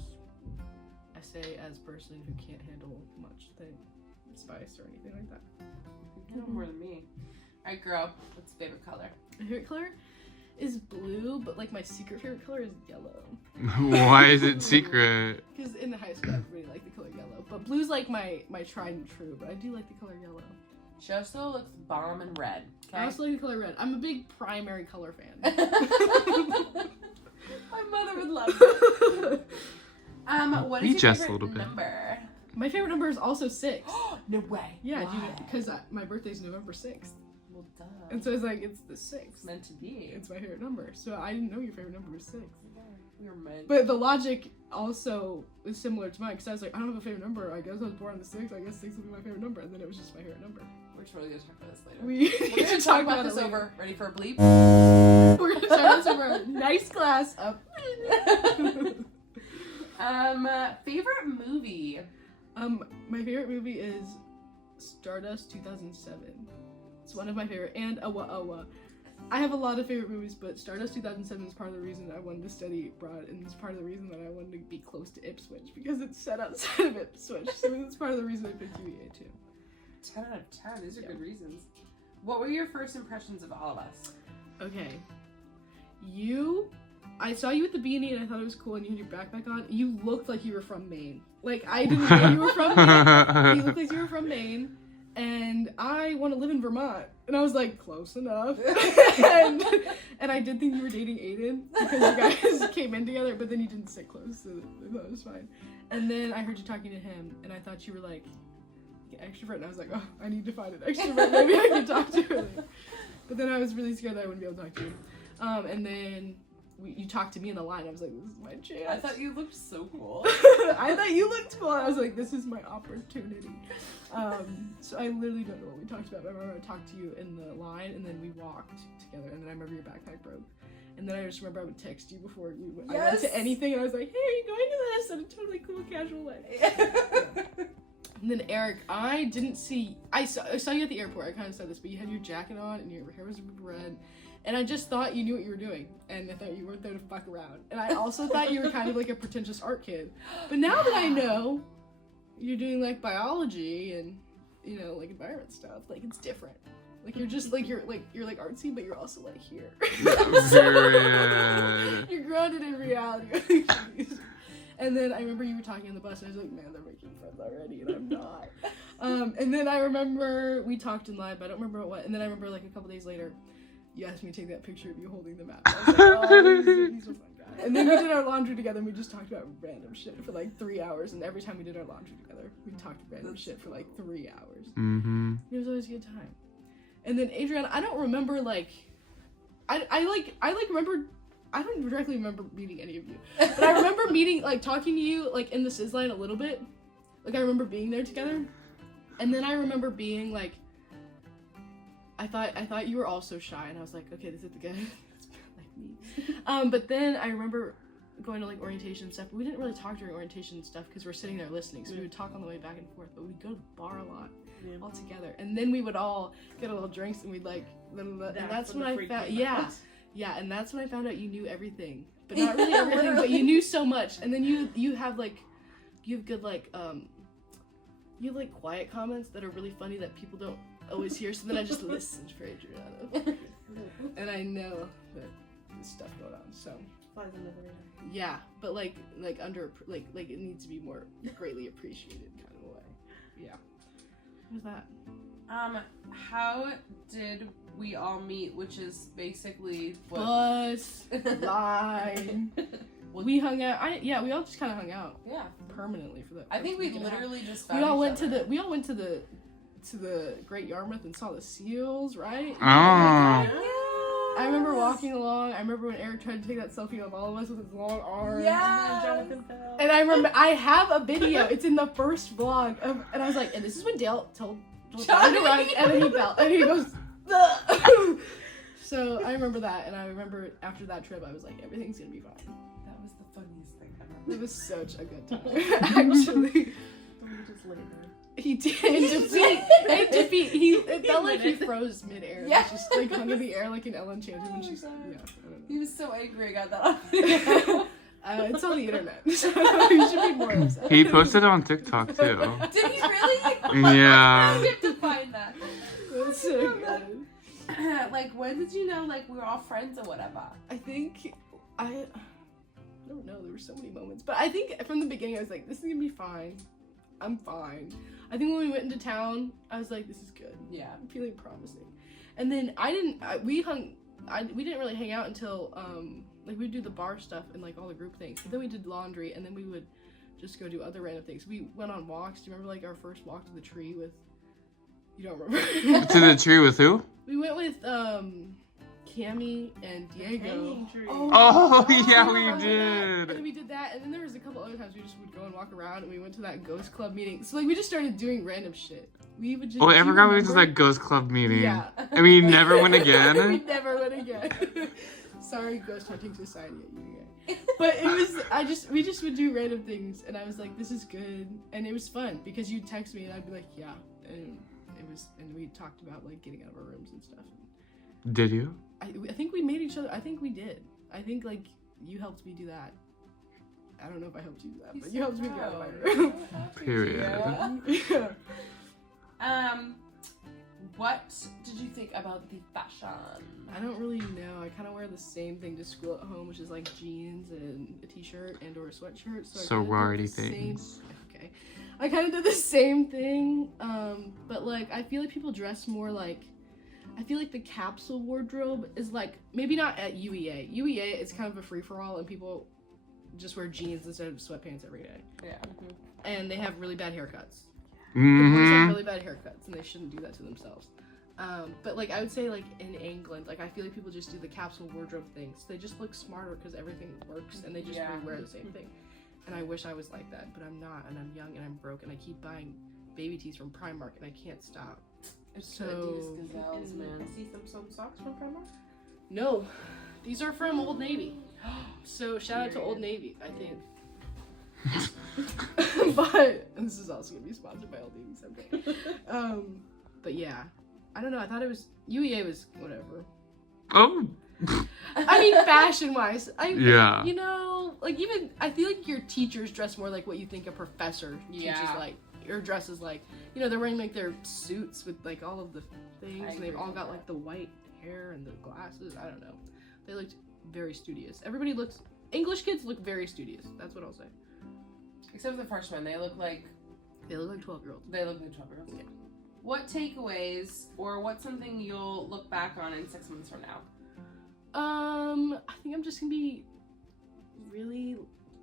I say as a person who can't handle much spice or anything like that. No more than me. Alright, girl. What's your favorite color? My favorite color is blue, but like my secret favorite color is yellow. Why is it secret? Because in the high school, everybody liked the color yellow. But blue's like my tried and true, but I do like the color yellow. She also looks bomb in red. I Okay. also like the color red. I'm a big primary color fan. My mother would love it. What We is your jest a favorite little bit. number? My favorite number is also 6. No way. Yeah, Why? because my birthday's November 6th. Well, duh. And so it's like, it's the 6th. It's meant to be. It's my favorite number. So I didn't know your favorite number was 6. We were meant. But the logic also is similar to mine, because I was like, I don't have a favorite number. I guess I was born on the 6th. I guess 6 will be my favorite number. And then it was just my favorite number. We're totally gonna talk about this later. We're We're gonna talk about this it later. over. Ready for a bleep? We're gonna start this over. Nice class up. Favorite movie? My favorite movie is Stardust 2007. It's one of my favorite, and Awa Awa. I have a lot of favorite movies, but Stardust 2007 is part of the reason I wanted to study abroad, and it's part of the reason that I wanted to be close to Ipswich, because it's set outside of Ipswich, so it's part of the reason I picked UEA too. 10 out of 10. These are Yeah. good reasons. What were your first impressions of all of us? Okay. I saw you with the beanie and I thought it was cool, and you had your backpack on. You looked like you were from Maine. Like, I didn't know you were from Maine. You looked like you were from Maine. and I want to live in Vermont. And I was like, close enough. and I did think you were dating Aiden because you guys came in together, but then you didn't sit close, so that was fine. And then I heard you talking to him, and I thought you were like extrovert, and I was like, oh, I need to find an extrovert. Maybe I can talk to her. But then I was really scared that I wouldn't be able to talk to you. And then you talked to me in the line. I was like, this is my chance. I thought you looked so cool. I thought you looked cool. I was like, this is my opportunity. So I literally don't know what we talked about. But I remember I talked to you in the line, and then we walked together, and then I remember your backpack broke. And then I just remember I would text you before I went to anything, and I was like, hey, are you going to this? In a totally cool, casual way. And then Eric, I didn't see, I saw you at the airport. I kind of said this, but you had your jacket on, and your hair was red. And I just thought you knew what you were doing, and I thought you weren't there to fuck around. And I also thought you were kind of like a pretentious art kid. But now that I know you're doing like biology and, you know, like environment stuff, like it's different. Like you're just like you're like artsy, but you're also like here. You're grounded in reality. And then I remember you were talking on the bus, and I was like, man, they're making friends already, and I'm not. And then I remember we talked in live, but I don't remember what. And then I remember like a couple days later, you asked me to take that picture of you holding the map. I was like, oh, he's a fun guy. And then we did our laundry together, and we just talked about random shit for like 3 hours. And every time we did our laundry together, we talked random shit for like 3 hours. Mm-hmm. It was always a good time. And then Adriana, I don't remember like, I remember. I don't directly remember meeting any of you, but I remember talking to you like in the Sizzline a little bit. Like I remember being there together, and then I remember being like, I thought you were also shy, and I was like, okay, this is the guy that's like me. But then I remember going to like orientation and stuff, but we didn't really talk during orientation and stuff because we're sitting there listening, so we would talk on the way back and forth, but we'd go to the bar a lot, all together, and then we would all get a little drinks, and we'd like, and that's when I found, yeah, and that's when I found out you knew everything, but not really everything, but you knew so much, and then you have good you have like quiet comments that are really funny that people don't always hear, so then I just listened for Adriana, and I know that there's stuff going on, so. Yeah, but like it needs to be more greatly appreciated kind of a way. Yeah. What was that? How did we all meet? Which is basically what... Bus line. We hung out. We all just kind of hung out. Yeah. Permanently for that. I think we literally just found we all went to the Great Yarmouth and saw the seals, right? Oh. I remember walking along. I remember when Eric tried to take that selfie of all of us with his long arms. Yeah. Jonathan fell. And I remember I have a video. It's in the first vlog and I was like, and this is when Dale told Johnny to run, and then he fell, and he goes. So I remember that, and I remember after that trip, I was like, everything's gonna be fine. That was the funniest thing ever. It was such a good time. Actually, he did in defeat. It felt like he froze midair. Yeah. Yeah, just like hung in the air like an Ellen Enchanted when she's. Yeah, I don't know. He was so angry I got that on video. It's on the internet, so you should be more upset. He posted it on TikTok too. Did he really? Yeah. I have to find that. That's so good. Like, when did you know, like, we were all friends or whatever? I think I don't know. There were so many moments, but I think from the beginning I was like, this is gonna be fine. I'm fine. I think when we went into town, I was like, this is good. Yeah. I'm feeling promising. And then we didn't really hang out until like we'd do the bar stuff and like all the group things. But then we did laundry, and then we would just go do other random things. We went on walks. Do you remember like our first walk to the tree with? You don't remember? To the tree with who? We went with Cammy and Diego. Oh yeah, And we did. then we did that, and then there was a couple other times we just would go and walk around, and we went to that ghost club meeting. So like we just started doing random shit. We would just. Oh, I do you forgot we went to remember? that ghost club meeting. Yeah. And we never went we again. never went again. Sorry, Ghost Hunting Society at UVA. But it was, we just would do random things, and I was like, this is good. And it was fun, because you'd text me, and I'd be like, yeah. And we talked about, like, getting out of our rooms and stuff. Did you? I think we made each other, I think we did. I think, like, you helped me do that. I don't know if I helped you do that, but you helped me get out of my room. Period. Yeah. What did you think about the fashion? I don't really know. I kind of wear the same thing to school at home, which is like jeans and a t-shirt and or a sweatshirt. So Sorority I kinda did the things. Okay. day. I kind of did the same thing, but like I feel like people dress more like. I feel like the capsule wardrobe is like maybe not at UEA. UEA it's kind of a free for all, and people just wear jeans instead of sweatpants every day. Yeah. And they have really bad haircuts. The boys have really bad haircuts, and they shouldn't do that to themselves. But like I would say, like in England, like I feel like people just do the capsule wardrobe things. They just look smarter because everything works, and they just wear the same thing. And I wish I was like that, but I'm not, and I'm young and I'm broke, and I keep buying baby tees from Primark, and I can't stop. So Gazelles, man. I see some socks from Primark. no, these are from Old Navy. So shout out to Old Navy, I think. But and this is also gonna be sponsored by Old Navy someday. But yeah, I don't know. I thought it was UEA was whatever. Oh. I mean, fashion wise, Yeah. You know, like even I feel like your teachers dress more like what you think a professor teaches like. Or dresses like, you know, they're wearing like their suits with like all of the things, and they've all got like the white hair and the glasses. I don't know. They looked very studious. English kids look very studious. That's what I'll say. Except for the freshmen, they look like 12-year-olds. They look like 12-year-olds. Yeah. What takeaways, or what's something you'll look back on in 6 months from now? I think I'm just gonna be really,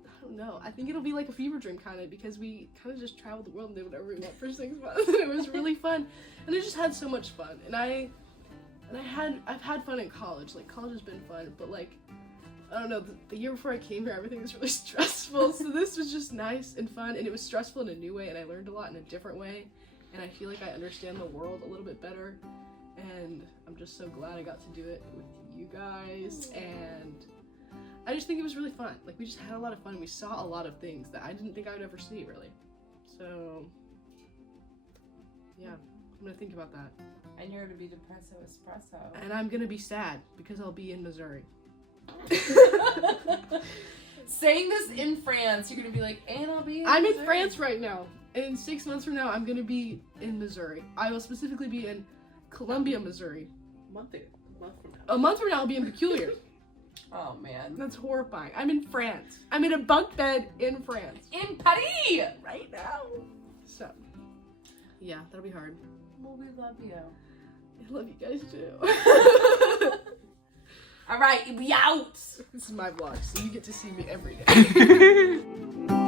I don't know. I think it'll be like a fever dream kind of, because we kind of just traveled the world and did whatever we want for 6 months. It was really fun, and I just had so much fun. And I've had fun in college. Like college has been fun, but like I don't know. The year before I came here, everything was really stressful. So this was just nice and fun, and it was stressful in a new way, and I learned a lot in a different way. And I feel like I understand the world a little bit better, and I'm just so glad I got to do it with you guys. And I just think it was really fun. Like we just had a lot of fun. We saw a lot of things that I didn't think I would ever see, really. So yeah, I'm gonna think about that. And you're gonna be depresso espresso. And I'm gonna be sad because I'll be in Missouri. Saying this in France, you're gonna be like, and I'll be in I'm in Missouri." France right now. And in 6 months from now, I'm gonna be in Missouri. I will specifically be in Columbia, Missouri. A month from now. A month from now, I'll be in Peculiar. Oh man. That's horrifying. I'm in France. I'm in a bunk bed in France. In Paris! Right now. So, yeah, that'll be hard. Well, we love you. I love you guys too. Alright, we out! This is my vlog, so you get to see me every day.